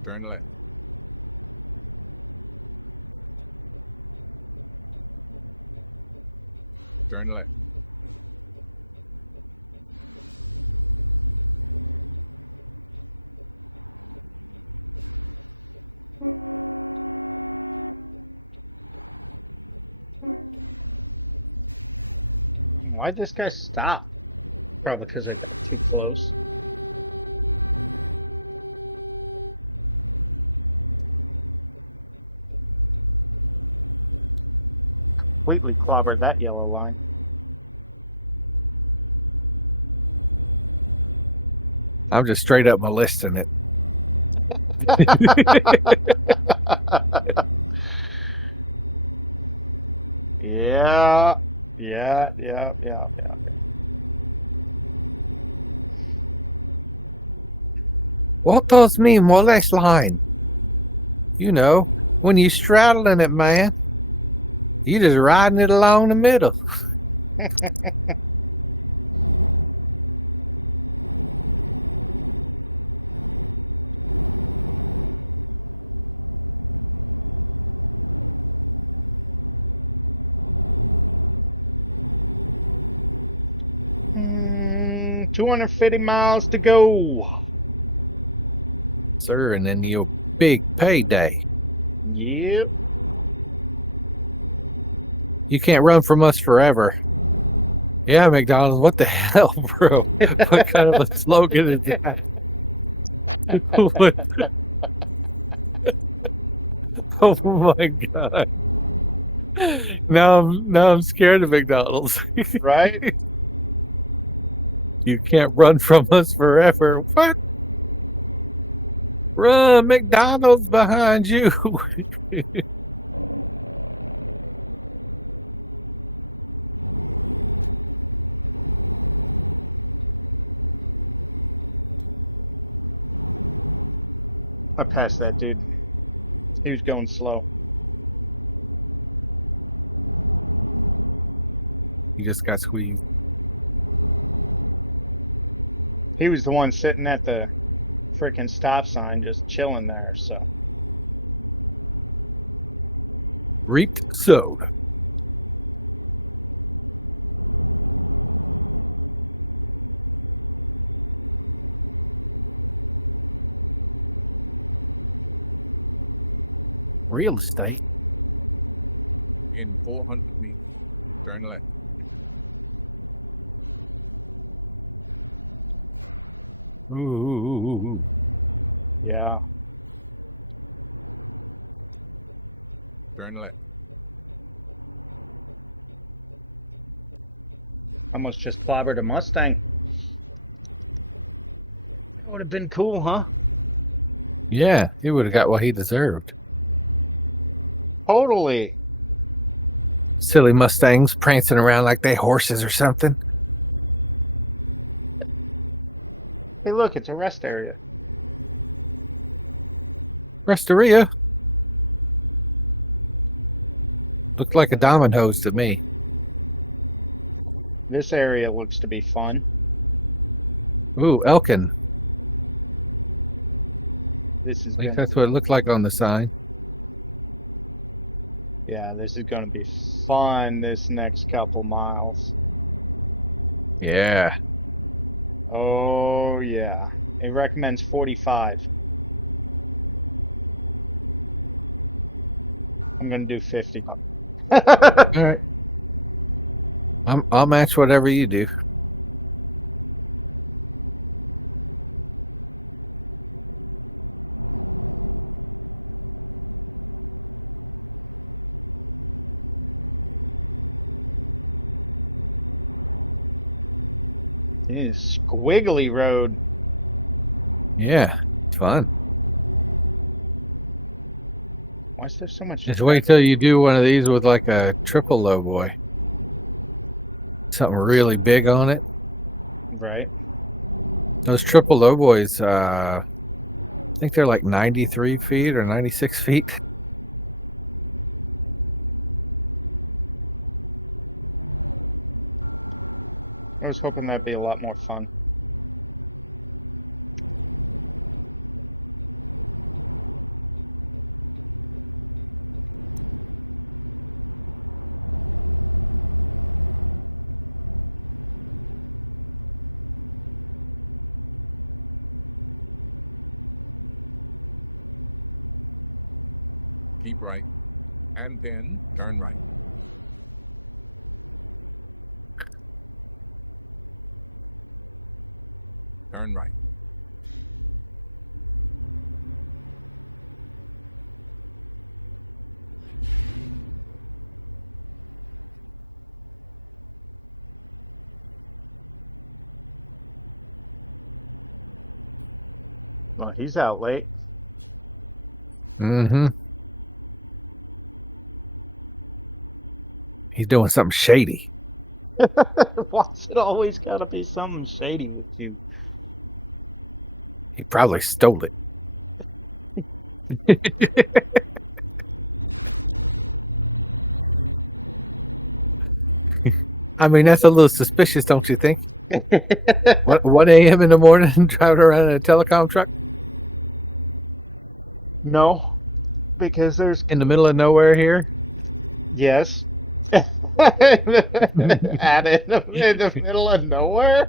Turn left. Turn left. Why'd this guy stop? Probably because I got too close. Completely clobbered that yellow line. I'm just straight up molesting it. Yeah. Yeah. What does mean molest line? You know, when you're straddling it, man. You just riding it along the middle. Mm, 250 miles to go. Sir, and then your big payday. Yep. You can't run from us forever. Yeah, McDonald's, what the hell, bro? What kind of a slogan is that? What? Oh my God. Now I'm scared of McDonald's. Right? You can't run from us forever. What? Run, McDonald's behind you. I passed that dude. He was going slow. You just got squeezed. He was the one sitting at the freaking stop sign just chilling there, so. Reaped, sowed. Real estate. In 400 meters, turn left. Ooh. Yeah. Turn left. Almost just clobbered a Mustang. That would have been cool, huh? Yeah, he would have got what he deserved. Totally. Silly Mustangs prancing around like they horses or something. Hey, look, it's a rest area. Resteria. Looked like a diamond hose to me. This area looks to be fun. Ooh, Elkin. This is I think gonna that's be, what it looked like on the sign. yeah, this is gonna be fun this next couple miles. Yeah. Oh yeah. It recommends 45. I'm gonna do 50. All right. I'll match whatever you do. This squiggly road. Yeah. It's fun. Why is there so much Just wait traffic? till you do one of these with like a triple low boy. Something really big on it. Right? Those triple low boys, I think they're like 93 feet or 96 feet. I was hoping that'd be a lot more fun. Keep right. And then turn right. Turn right. Well, he's out late. Mm-hmm. He's doing something shady. Why's it always gotta be something shady with you? He probably stole it. I mean, that's a little suspicious, don't you think? What 1 a.m. in the morning driving around in a telecom truck No, because there's in the middle of nowhere here? yes. At in the middle of nowhere.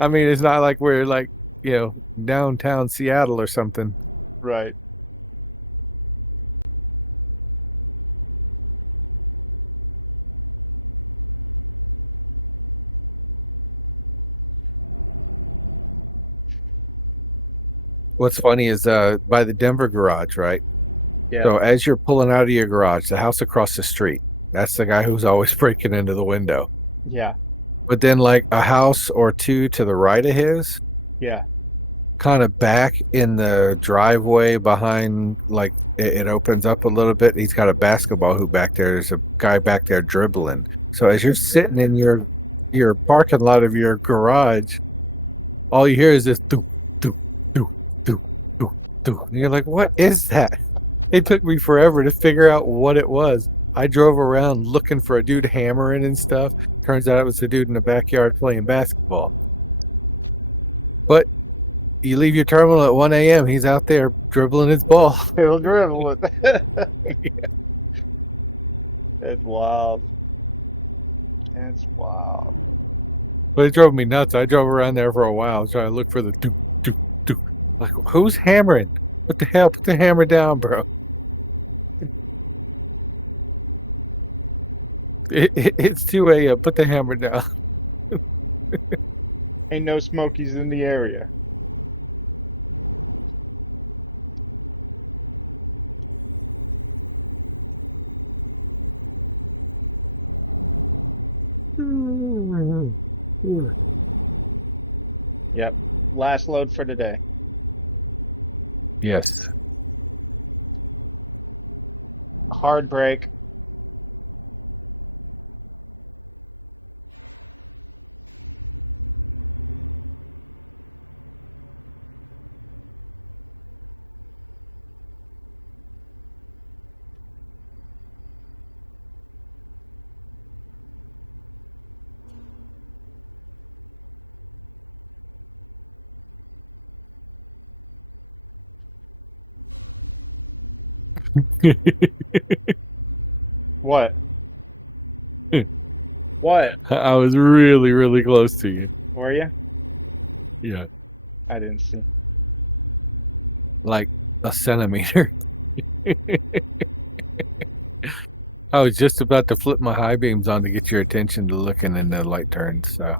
I mean, it's not like we're like, downtown Seattle or something. Right. What's funny is by the Denver garage, right? Yeah. So as you're pulling out of your garage, the house across the street, that's the guy who's always breaking into the window. Yeah. But then like a house or two to the right of his, Yeah. kind of back in the driveway behind, like it opens up a little bit. He's got a basketball hoop back there. There's a guy back there dribbling. So as you're sitting in your parking lot of your garage, all you hear is this do do do do do do. And you're like, what is that? It took me forever to figure out what it was. I drove around looking for a dude hammering and stuff. Turns out it was a dude in the backyard playing basketball. But you leave your terminal at 1 a.m., he's out there dribbling his ball. He'll dribble it. It's wild. It's wild. But it drove me nuts. I drove around there for a while trying to look for the do, do, do. Like, who's hammering? What the hell? Put the hammer down, bro. It's 2 a.m. Put the hammer down. Ain't no smokies in the area. Yep. Last load for today. Yes. Hard break. What? What? I was really, really close to you. Were you? Yeah. I didn't see. Like a centimeter. I was just about to flip my high beams on to get your attention to looking, and the light turned. So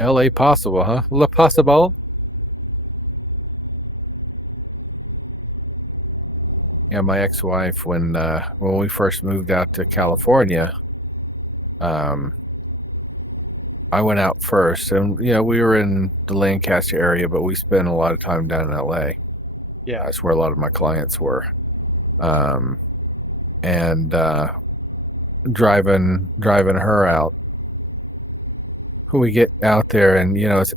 L.A. possible, huh? La possible. Yeah, my ex-wife, when we first moved out to California, I went out first, and we were in the Lancaster area, but we spent a lot of time down in L.A. Yeah. That's where a lot of my clients were. And driving her out. We get out there, and it's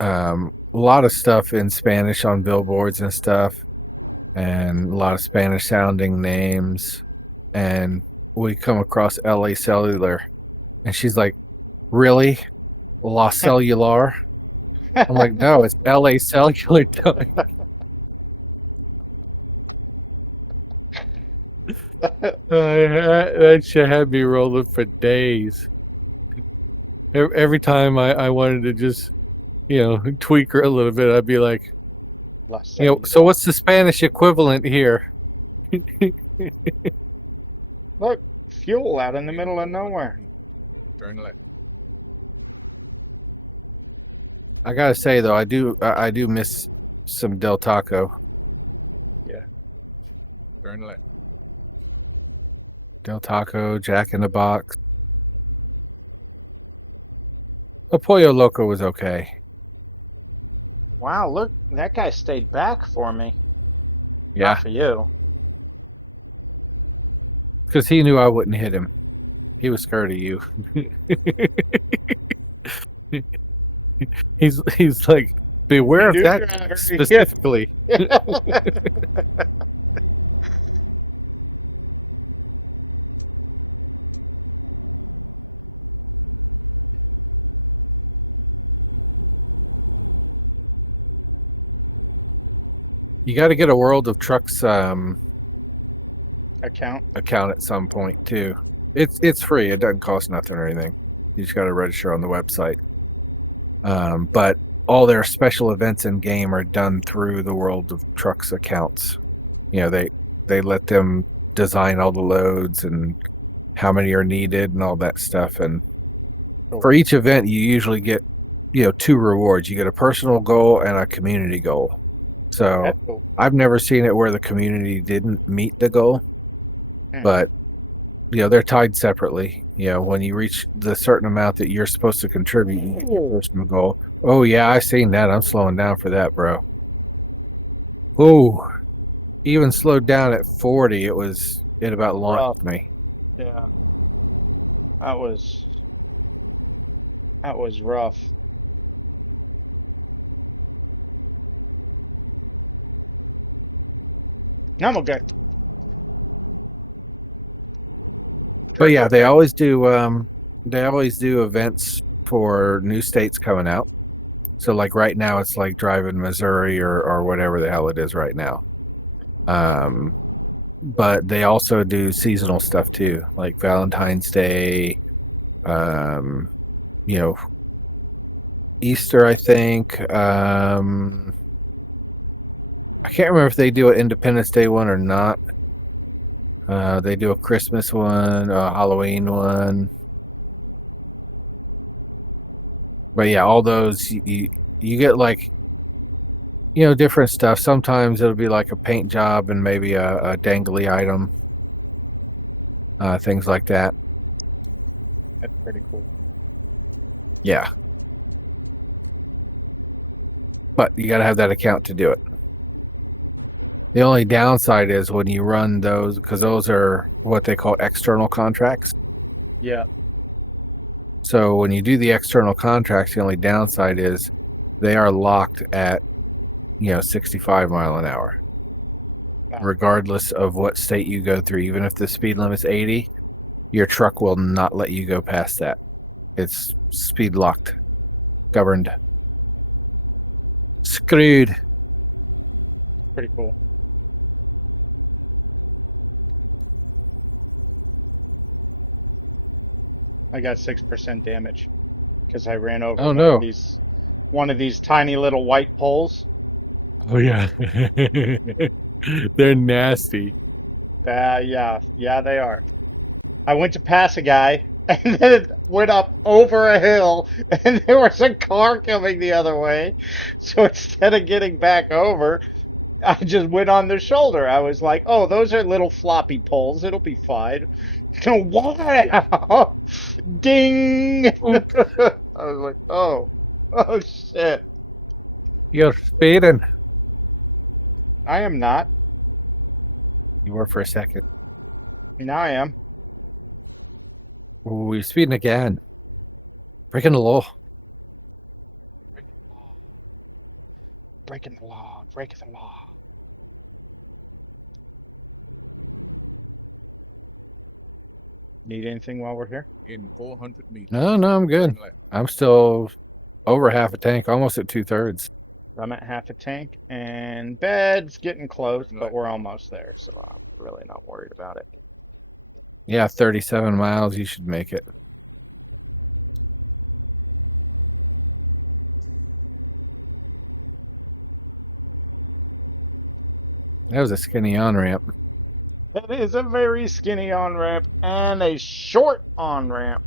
a lot of stuff in Spanish on billboards and stuff, and a lot of Spanish sounding names. And we come across LA Cellular, and she's like, "Really? La Cellular?" I'm like, "No, it's LA Cellular." That shit had me rolling for days. Every time I wanted to just, tweak her a little bit, I'd be like, so what's the Spanish equivalent here? Look, fuel out in the middle of nowhere. Turn left. I gotta say though, I do miss some Del Taco. Yeah. Turn left. Del Taco, Jack in the Box. The Pollo Loco was okay. Wow, look, that guy stayed back for me. Yeah, Not for you. because he knew I wouldn't hit him. He was scared of you. He's like, Beware of New that driver. specifically. You got to get a World of Trucks Account. at some point too. It's free. It doesn't cost nothing or anything. You just got to register on the website. But all their special events in game are done through the World of Trucks accounts. You know, they let them design all the loads and how many are needed and all that stuff. And Cool. for each event, you usually get, 2 rewards. You get a personal goal and a community goal. So That's cool. I've never seen it where the community didn't meet the goal, but they're tied separately. When you reach the certain amount that you're supposed to contribute, you get your personal goal. Oh yeah, I seen that. I'm slowing down for that, bro. Oh, even slowed down at 40. It about launched me. Yeah. That was rough. I'm okay. But yeah, they always do events for new states coming out. So like right now it's like driving Missouri or whatever the hell it is right now. But they also do seasonal stuff too, like Valentine's Day, Easter, I think. I can't remember if they do an Independence Day one or not. They do a Christmas one, a Halloween one. But yeah, all those you get like different stuff. Sometimes it'll be like a paint job and maybe a dangly item, things like that. That's pretty cool. Yeah, but you got to have that account to do it. The only downside is when you run those, because those are what they call external contracts. Yeah. So when you do the external contracts, the only downside is they are locked at 65 mile an hour, regardless of what state you go through. Even if the speed limit's 80, your truck will not let you go past that. It's speed locked, governed. Screwed. Pretty cool. I got 6% damage because I ran over one of these tiny little white poles. Oh yeah. They're nasty. Yeah, they are. I went to pass a guy and then it went up over a hill and there was a car coming the other way. So instead of getting back over, I just went on their shoulder. I was like, oh, those are little floppy poles. It'll be fine. Wow. Ding. I was like, oh shit. You're speeding. I am not. You were for a second. Now I am. Ooh, you're speeding again. Breaking the law. Breaking the law. Breaking the law. Need anything while we're here? In 400 meters. No, I'm good. I'm still over half a tank, almost at 2/3. I'm at half a tank, and bed's getting close, but we're almost there, so I'm really not worried about it. Yeah, 37 miles. You should make it. That was a skinny on-ramp. It is a very skinny on-ramp and a short on-ramp.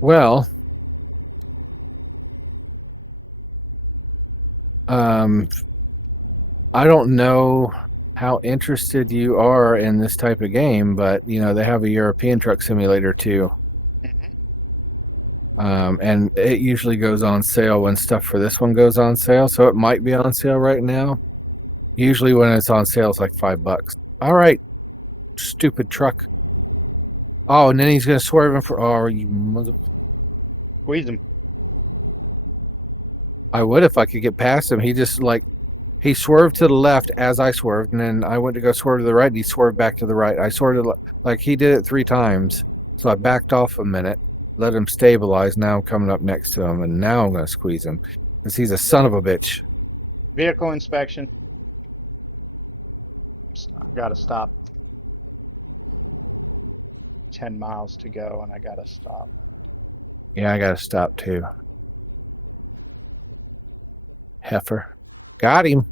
Well, I don't know how interested you are in this type of game, but they have a European truck simulator too. And it usually goes on sale when stuff for this one goes on sale, so it might be on sale right now. Usually when it's on sale, it's like $5. All right, stupid truck. Oh, and then he's gonna swerve in for. Oh, you mother. Squeeze him. I would if I could get past him. He just he swerved to the left as I swerved, and then I went to go swerve to the right, and he swerved back to the right. I swerved like he did it 3 times. So I backed off a minute, let him stabilize. Now I'm coming up next to him, and now I'm going to squeeze him because he's a son of a bitch. Vehicle inspection. I gotta stop. 10 miles to go, and I gotta stop. Yeah, I got to stop too. Heifer. Got him.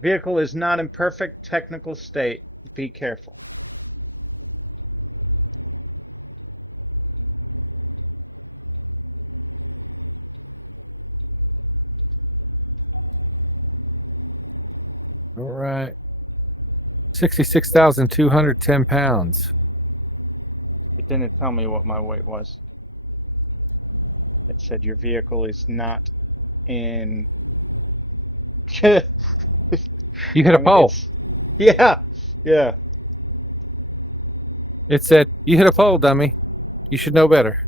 Vehicle is not in perfect technical state. Be careful. All right. 66,210 pounds. It didn't tell me what my weight was. It said your vehicle is not in. You hit a pole. Yeah, yeah. It said, you hit a pole, dummy. You should know better.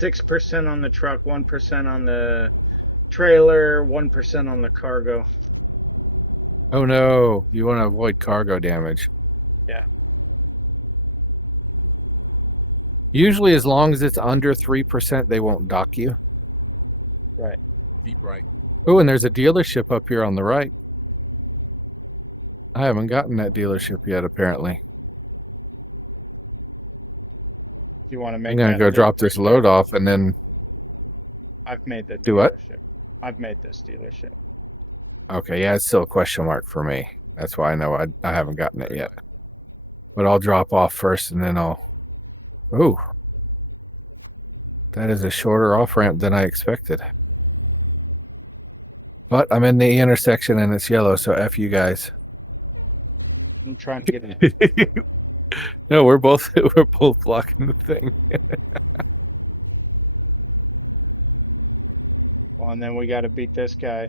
6% on the truck, 1% on the trailer, 1% on the cargo. Oh no, you want to avoid cargo damage. Yeah. Usually, as long as it's under 3%, they won't dock you. Right. Deep right. Oh, and there's a dealership up here on the right. I haven't gotten that dealership yet, apparently. Do you want to make I'm going to that go loop drop this right load there? off and then I've made the Do what? dealership. I've made this dealership. Okay, yeah, it's still a question mark for me. That's why I know I haven't gotten it yet. But I'll drop off first and then I'll... Ooh. That is a shorter off-ramp than I expected. But I'm in the intersection and it's yellow, so F you guys. I'm trying to get in. No, we're both blocking the thing. Well, and then we got to beat this guy.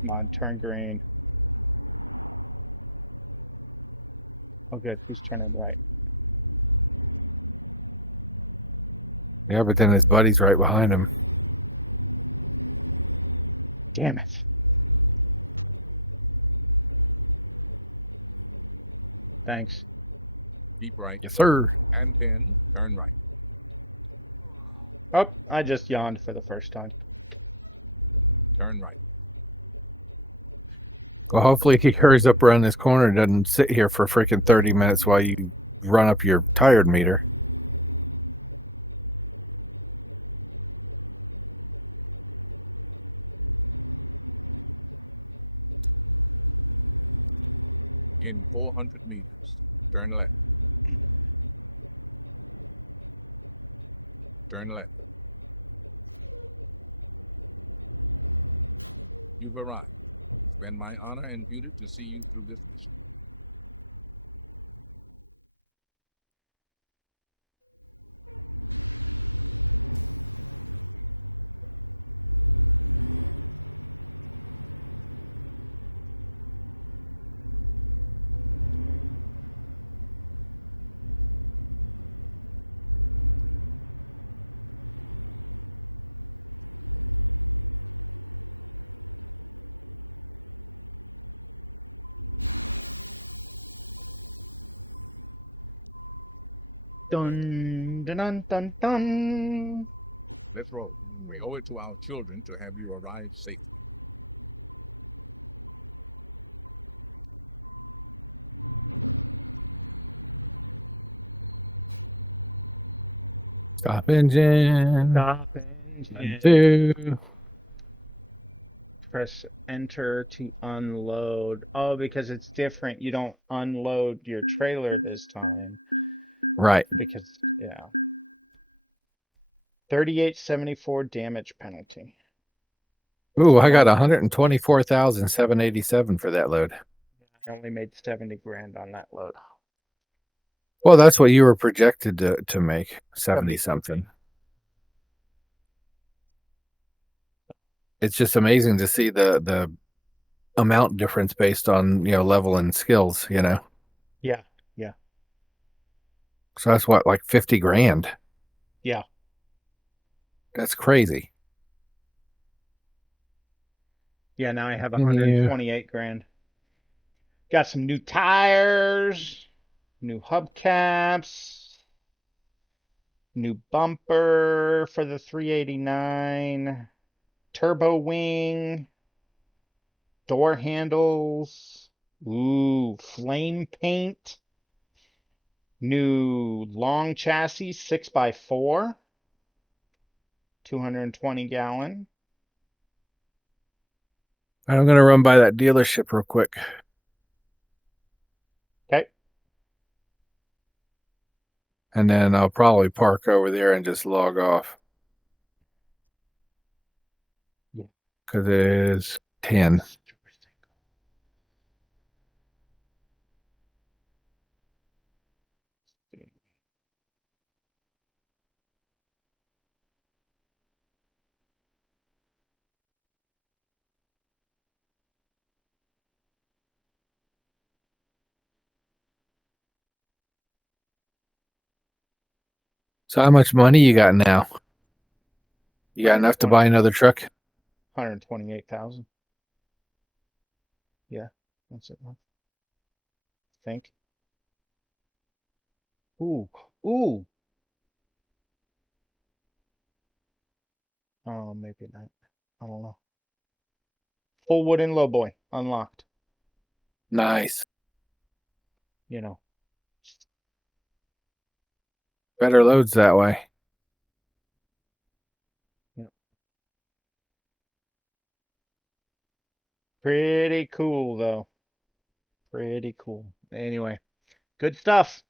Come on, turn green. Oh, good. Who's turning right? Yeah, but then his buddy's right behind him. Damn it. Thanks. Deep right. Yes, sir. And then turn right. Oh, I just yawned for the first time. Turn right. Well, hopefully he hurries up around this corner and doesn't sit here for freaking 30 minutes while you run up your tired meter. In 400 meters, turn left. Turn left. You've arrived. It's been my honor and duty to see you through this mission. Dun, dun, dun, dun, dun. Let's roll. We owe it to our children to have you arrive safely. Stop engine. Stop engine. Undo. Press enter to unload. Oh, because it's different. You don't unload your trailer this time. Right. Because, yeah. 3874 damage penalty. Ooh, I got 124,787 for that load. I only made 70 grand on that load. Well, that's what you were projected to make, 70 70. something. It's just amazing to see the amount difference based on, level and skills, Yeah, yeah, So that's what, like 50 grand. yeah. That's crazy. Yeah, now I have Can you 128 grand. Got some new tires, new hubcaps, new bumper for the 389, turbo wing, door handles, ooh, flame paint, new long chassis 6x4, 220 gallon. I'm gonna run by that dealership real quick. Okay. And then I'll probably park over there and just log off. Yeah. Because it is 10. So how much money you got now? You got enough to 120 buy another truck? 128,000. Yeah, that's it. I think. Ooh, ooh. Oh, maybe not. I don't know. Full wood and lowboy unlocked. Nice. You know. Better loads that way. Yeah. Pretty cool though. Pretty cool. Anyway, good stuff.